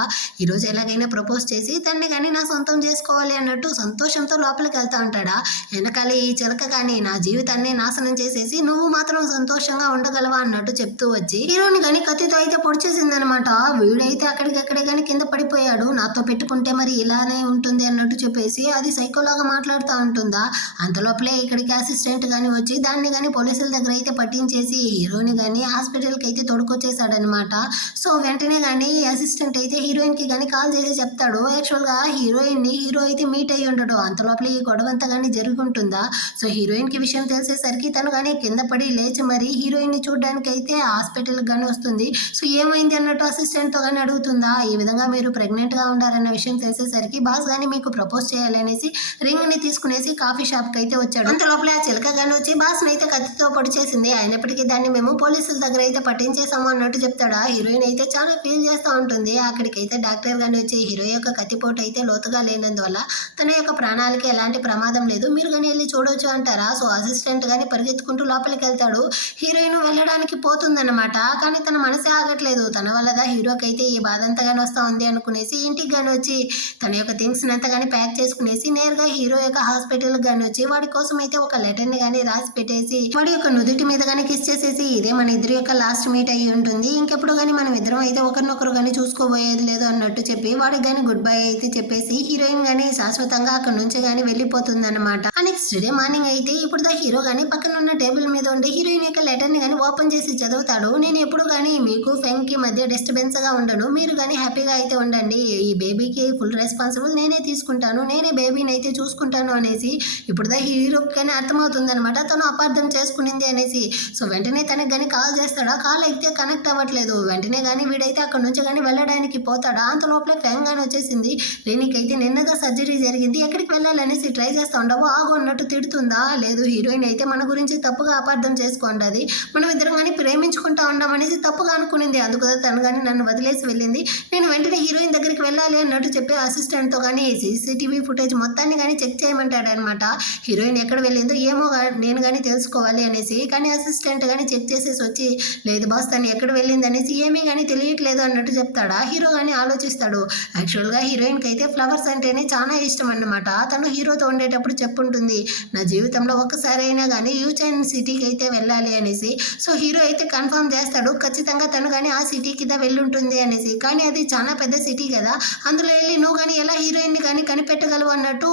ఈరోజు ఎలాగైనా ప్రపోజ్ చేసి తన్ని కానీ నా సొంతం చేసుకోవాలి అన్నట్టు సంతోషంతో లోపలికి వెళ్తా ఉంటాడా. వెనకాల ఈ చిలక కానీ నా జీవితాన్ని నాశనం చేసేసి నువ్వు మాత్రం సంతోషంగా ఉండగలవా అన్నట్టు చెప్తూ వచ్చి హీరోని కానీ కత్తితో అయితే పొడిచేసిందనమాట. వీడైతే అక్కడికక్కడే కానీ కింద పడిపోయాడు. నాతో పెట్టుకుంటే మరి ఇలానే ఉంటుంది అన్నట్టు చెప్పేసి అది సైకోలాగా మాట్లాడుతూ ఉంటుందా. అంతలోపలే ఇక్కడికి అసిస్టెంట్ కానీ వచ్చి దాన్ని కానీ పోలీసుల దగ్గర అయితే పట్టించేసి హీరోని కానీ హాస్పిటల్కి అయితే తొడుకొచ్చేసాడనమాట. సో వెంటనే కానీ అసిస్టెంట్ అయితే హీరోయిన్కి కానీ కాల్ చేసి చెప్తాడు. యాక్చువల్గా హీరోయిన్ని హీరో అయితే మీట్ అయ్యి ఉండడు. అంతలోపల ఈ గొడవ అంతా కానీ జరుగుంటుందా. సో హీరోయిన్కి విషయం తెలిసేసరికి తను కానీ కింద పడి లేచి మరి హీరోయిన్ని చూడడానికి అయితే హాస్పిటల్కి కానీ వస్తుంది. సో ఏమైంది అన్నట్టు అసిస్టెంట్తో కానీ అడుగుతుందా. ఈ విధంగా మీరు ప్రెగ్నెంట్గా ఉండారన్న విషయం తెలిసేసరికి బాస్ కానీ మీకు ప్రపోజ్ చేయాలనేసి రింగ్ని తీసుకునేసి కాఫీ షాప్కి అయితే వచ్చాడు. అంతలోపల ఆ చిలక కానీ వచ్చి బాస్ని అయితే కత్తితో పొడి చేసింది. అయినప్పటికీ దాన్ని మేము పోలీసుల దగ్గర అయితే పట్టించేసాము అన్నట్టు చెప్తాడా. హీరోయిన్ అయితే చాలా ఫీల్ చేస్తూ ఉంటుంది. అక్కడికైతే డాక్టర్ గాని వచ్చి హీరో యొక్క కత్తిపోటు అయితే లోతుగా లేనందువల్ల తన యొక్క ప్రాణాలకి ఎలాంటి ప్రమాదం లేదు, మీరు కానీ వెళ్ళి చూడొచ్చు అంటారా. సో అసిస్టెంట్ కానీ పరిగెత్తుకుంటూ లోపలికి వెళ్తాడు. హీరోయిన్ వెళ్ళడానికి పోతుందన్నమాట. కానీ తన మనసే ఆగట్లేదు. తన వల్లదా హీరోకి అయితే ఈ బాధ అంతగానే వస్తూ ఉంది అనుకునేసి ఇంటికి కానీ వచ్చి తన యొక్క థింగ్స్ అంతా కానీ ప్యాక్ చేసుకునేసి నేరుగా హీరో యొక్క హాస్పిటల్ కానీ వచ్చి వాడి కోసం అయితే ఒక లెటర్ని కానీ రాసి పెట్టేసి వాడి యొక్క నుదుటి మీద కానీ కిస్ చేసేసి ఇదే మన ఇద్దరి యొక్క లాస్ట్ మీట్ అయ్యి ఉంటుంది, ఇంకెప్పుడు కానీ మనం ఇద్దరం అయితే ఒకరినొకరు కానీ చూసుకోబోయేది లేదు అన్నట్టు చెప్పి వాడికి కానీ గుడ్ బై అయితే చెప్పేసి హీరోయిన్ కానీ శాశ్వతంగా అక్కడ నుంచి కానీ వెళ్ళిపోతుంది అనమాట. నెక్స్ట్ డే మార్నింగ్ అయితే ఇప్పుడు హీరో కానీ పక్కన ఉన్న టేబుల్ మీద ఉండి హీరోయిన్ యొక్క లెటర్ ని కానీ ఓపెన్ చేసి చదువుతాడు. నేను ఎప్పుడు కానీ మీకు ఫెంగ్ కి మధ్య డిస్టర్బెన్స్ గా ఉండను, మీరు కానీ హ్యాపీగా అయితే ఉండండి, ఈ బేబీకి ఫుల్ రెస్పాన్సిబుల్ నేనే తీసుకుంటాను, నేనే బేబీని అయితే చూసుకుంటాను అనేసి ఇప్పుడు హీరోకి కానీ అర్థమవుతుంది అనమాట తను అపార్థం చేసుకునింది అనేసి. సో వెంటనే తనకి కానీ కాల్ చేస్తాడా. కాల్ అయితే కనెక్ట్ అవ్వట్లేదు. వెంటనే కానీ వీడైతే అక్కడ నుంచి కానీ వెళ్ళడానికి పోతాడా. అంత లోపల ఫెంగ్ అని వచ్చేసింది. రేణికైతే నిన్నగా సర్జరీ జరిగింది, ఎక్కడికి వెళ్ళాలనేసి ట్రై చేస్తా ఉండవు, ఆగు అన్నట్టు తిడుతుందా. లేదు హీరోయిన్ అయితే మన గురించి తప్పుగా అపార్థం చేసుకోండి, మనం ఇద్దరం కానీ ప్రేమించుకుంటా ఉండమనేసి తప్పుగా అనుకునింది, అందుకు తను కానీ నన్ను వదిలేసి వెళ్ళింది. నేను వెంటనే హీరోయిన్ దగ్గరికి వెళ్ళాలి అన్నట్టు చెప్పి అసిస్టెంట్తో కానీ సీసీటీవీ ఫుటేజ్ మొత్తాన్ని కానీ చెక్ చేయమంటాడు అనమాట. హీరోయిన్ ఎక్కడ వెళ్ళిందో ఏమో నేను కానీ తెలుసుకోవాలి అనేసి. కానీ అసిస్టెంట్ కానీ చెక్ చేసేసి వచ్చి లేదు బాస్ తను ఎక్కడ వెళ్ళింది అనేసి ఏమీ కానీ తెలియట్లేదు అన్నట్టు చెప్తాడా. హీరో కానీ ఆలోచిస్తాడు. యాక్చువల్గా హీరోయిన్కి అయితే ఫ్లవర్స్ అంటేనే చాలా ఇష్టం అన్నమాట. తను హీరోతో ఉండేటప్పుడు చెప్పుంటుంది నా జీవితంలో ఒక్కసారి అయినా కానీ యూచైన్ సిటీకి అయితే వెళ్ళాలి అనేసి. సో హీరో అయితే కన్ఫర్మ్ చేస్తాడు ఖచ్చితంగా తను కానీ ఆ సిటీకి వెళ్ళుంటుంది అనేసి. కానీ అది చాలా పెద్ద సిటీ కదా, అందులో వెళ్ళి నువ్వు కానీ ఎలా హీరోయిన్ని కానీ కనిపెట్టగలవు అన్నట్టు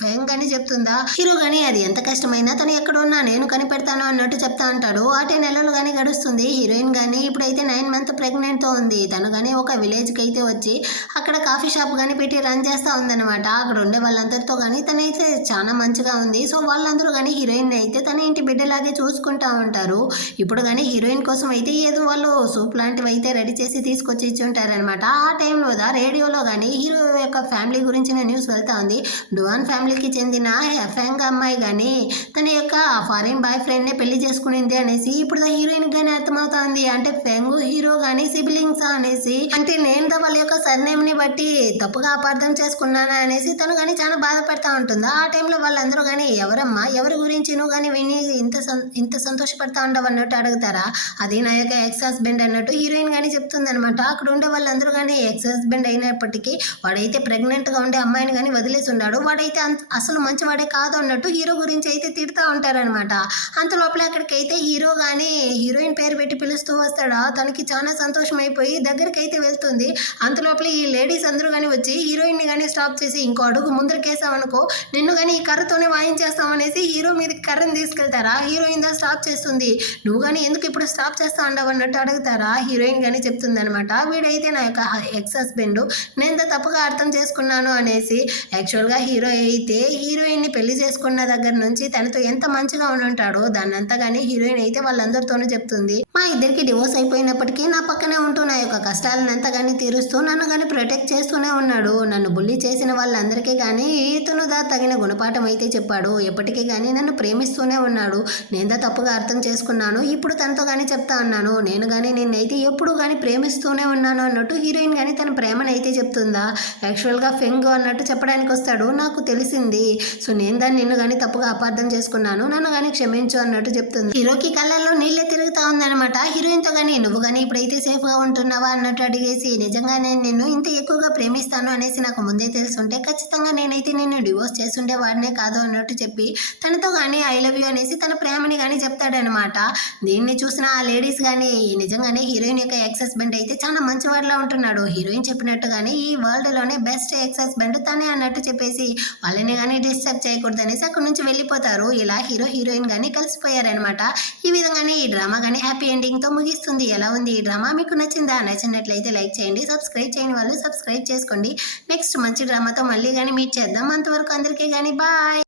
ఫెంగ్ కానీ చెప్తుందా. హీరో కానీ అది ఎంత కష్టమైనా తను ఎక్కడున్నా నేను కనిపెడతాను అన్నట్టు చెప్తా అంటాడు. 10 నెలలు కానీ గడుస్తుంది. హీరోయిన్ కానీ ఇప్పుడైతే 9 మంత్ ప్రెగ్నెంట్తో ఉంది. తను కానీ ఒక విలేజ్కి అయితే వచ్చి అక్కడ కాఫీ షాప్ కానీ పెట్టి రన్ చేస్తూ ఉందన్నమాట. అక్కడ ఉండే వాళ్ళందరితో కానీ తనైతే చాలా మంచిగా ఉంది. సో వాళ్ళందరూ కానీ హీరోయిన్ అయితే తన ఇంటి బిడ్డలాగే చూసుకుంటూ ఉంటారు. ఇప్పుడు కానీ హీరోయిన్ కోసం అయితే ఏదో వాళ్ళు సూప్ లాంటివి అయితే రెడీ చేసి తీసుకొచ్చి ఇచ్చి ఉంటారనమాట. ఆ టైంలో రేడియోలో కానీ హీరో యొక్క ఫ్యామిలీ గురించిన న్యూస్ వెళ్తా ఉంది. డువాన్ ఫ్యామిలీకి చెందిన ఫెంగ్ అమ్మాయి కానీ తన యొక్క ఫారిన్ బాయ్ ఫ్రెండ్నే పెళ్లి చేసుకునింది అనేసి ఇప్పుడు హీరోయిన్ కానీ అర్థమవుతుంది. అంటే ఫెంగ్ హీరో కానీ సిబ్లింగ్స్ అనేసి, అంటే నేను వాళ్ళ యొక్క సర్నేమ్ ని బట్టి తప్పుగా అపార్థం చేసుకున్నాను అనేసి తను కానీ చాలా బాధపడతా ఉంటుంది. ఆ టైంలో వాళ్ళందరూ కానీ ఎవరమ్మా ఎవరి గురించి నువ్వు కానీ విని ఇంత సంతోషపడతా ఉండవు అన్నట్టు అడుగుతారా. అది నా యొక్క ఎక్స్ హస్బెండ్ అన్నట్టు హీరోయిన్ కానీ చెప్తుంది అనమాట. అక్కడ ఉండే వాళ్ళందరూ కానీ ఎక్స్ హస్బెండ్ అయినప్పటికీ వాడైతే ప్రెగ్నెంట్గా ఉండే అమ్మాయిని కానీ వదిలేసి ఉన్నాడు, వాడైతే అసలు మంచివాడే కాదు అన్నట్టు హీరో గురించి అయితే తిడతా ఉంటారనమాట. అంత లోపల అక్కడికైతే హీరో కానీ హీరోయిన్ పేరు పెట్టి పిలుస్తూ వస్తాడా. తనకి చాలా సంతోషం అయిపోయి దగ్గరికి అయితే వెళ్తుంది. అంత లోపల ఈ లేడీస్ అందరూ కానీ వచ్చి హీరోయిన్ని కానీ స్టాప్ చేసి ఇంకో అడుగు ముందరకేసామనుకో నిన్ను కానీ ఈ కర్రతోనే వాయించేస్తామనేసి హీరో మీద కర్రను తీసుకెళ్తారా. హీరోయిన్ దా స్టాప్ చేస్తుంది. నువ్వు కానీ ఎందుకు ఇప్పుడు స్టాప్ చేస్తా ఉండవు అన్నట్టు అడుగుతారా. హీరోయిన్ కానీ చెప్తుంది అనమాట వీడైతే నా యొక్క ఎక్స్ హస్బెండ్, నేను తప్పుగా అర్థం చేసుకున్నాను అనేసి. యాక్చువల్గా హీరో అయితే హీరోయిన్ని పెళ్లి చేసుకున్న దగ్గర నుంచి తనతో ఎంత మంచిగా ఉంటాడో దాన్నంతా కానీ హీరోయిన్ అయితే వాళ్ళందరితోనూ చెప్తుంది. మా ఇద్దరికి డివోర్స్ అయిపోయినప్పటికీ నా పక్కనే ఉంటూ నా యొక్క కష్టాలనంతా కానీ తీరుస్తూ నన్ను కానీ ప్రొటెక్ట్ చేస్తూనే ఉన్నాడు. నన్ను బుల్లి చేసిన వాళ్ళందరికీ కానీ ఇతను తగిన గుణపాఠం అయితే చెప్పాడు. ఎప్పటికీ కానీ నన్ను ప్రేమిస్తూనే ఉన్నాడు. నేను తప్పుగా అర్థం చేసుకున్నాను. ఇప్పుడు తనతో కానీ చెప్తా ఉన్నాను, నేను కానీ నిన్నైతే ఎప్పుడు కానీ ప్రేమిస్తూనే ఉన్నాను అన్నట్టు హీరోయిన్ కానీ తన ప్రేమను అయితే చెప్తుందా. యాక్చువల్గా ఫెంగ్ అన్నట్టు చెప్పడానికి వస్తాడు. నాకు తెలిసింది, సో నేను దాన్ని నిన్ను కానీ తప్పుగా అపార్థం చేసుకున్నాను, నన్ను కానీ క్షమించు అన్నట్టు చెప్తుంది. హీరోకి కళ్ళల్లో నీళ్ళే తిరుగుతా ఉందన్నమాట. అడుగుతాడనమాట హీరోయిన్తో కానీ, నువ్వు కానీ ఇప్పుడైతే సేఫ్గా ఉంటున్నావా అన్నట్టు అడిగేసి, నిజంగానే నిన్ను ఇంత ఎక్కువగా ప్రేమిస్తాను అనేసి నాకు ముందే తెలుసుంటే ఖచ్చితంగా నేనైతే నిన్ను డివోర్స్ చేసుండే వాడినే కాదు అన్నట్టు చెప్పి తనతో కానీ ఐ లవ్ యూ అనేసి తన ప్రేమని కానీ చెప్తాడనమాట. దీన్ని చూసిన ఆ లేడీస్ కానీ నిజంగానే హీరోయిన్ యొక్క ఎక్స్ హస్బెండ్ అయితే చాలా మంచివాడిలా ఉంటున్నాడు, హీరోయిన్ చెప్పినట్టుగానే ఈ వరల్డ్లోనే బెస్ట్ ఎక్స్ హస్బెండ్ తనే అన్నట్టు చెప్పేసి వాళ్ళని కానీ డిస్టర్బ్ చేయకూడదు అనేసి అక్కడ నుంచి వెళ్ళిపోతారు. ఇలా హీరో హీరోయిన్ కానీ కలిసిపోయారనమాట. ఈ విధంగానే ఈ డ్రామా కానీ హ్యాపీ ఎండింగ్తో ముగిస్తుంది. ఎలా ఉంది ఈ డ్రామా, మీకు నచ్చిందా? నచ్చినట్లయితే లైక్ చేయండి, సబ్స్క్రైబ్ చేయని వాళ్ళు సబ్స్క్రైబ్ చేసుకోండి. నెక్స్ట్ మంచి డ్రామాతో మళ్ళీ కానీ మీట్ చేద్దాం. అంతవరకు అందరికీ కానీ బాయ్.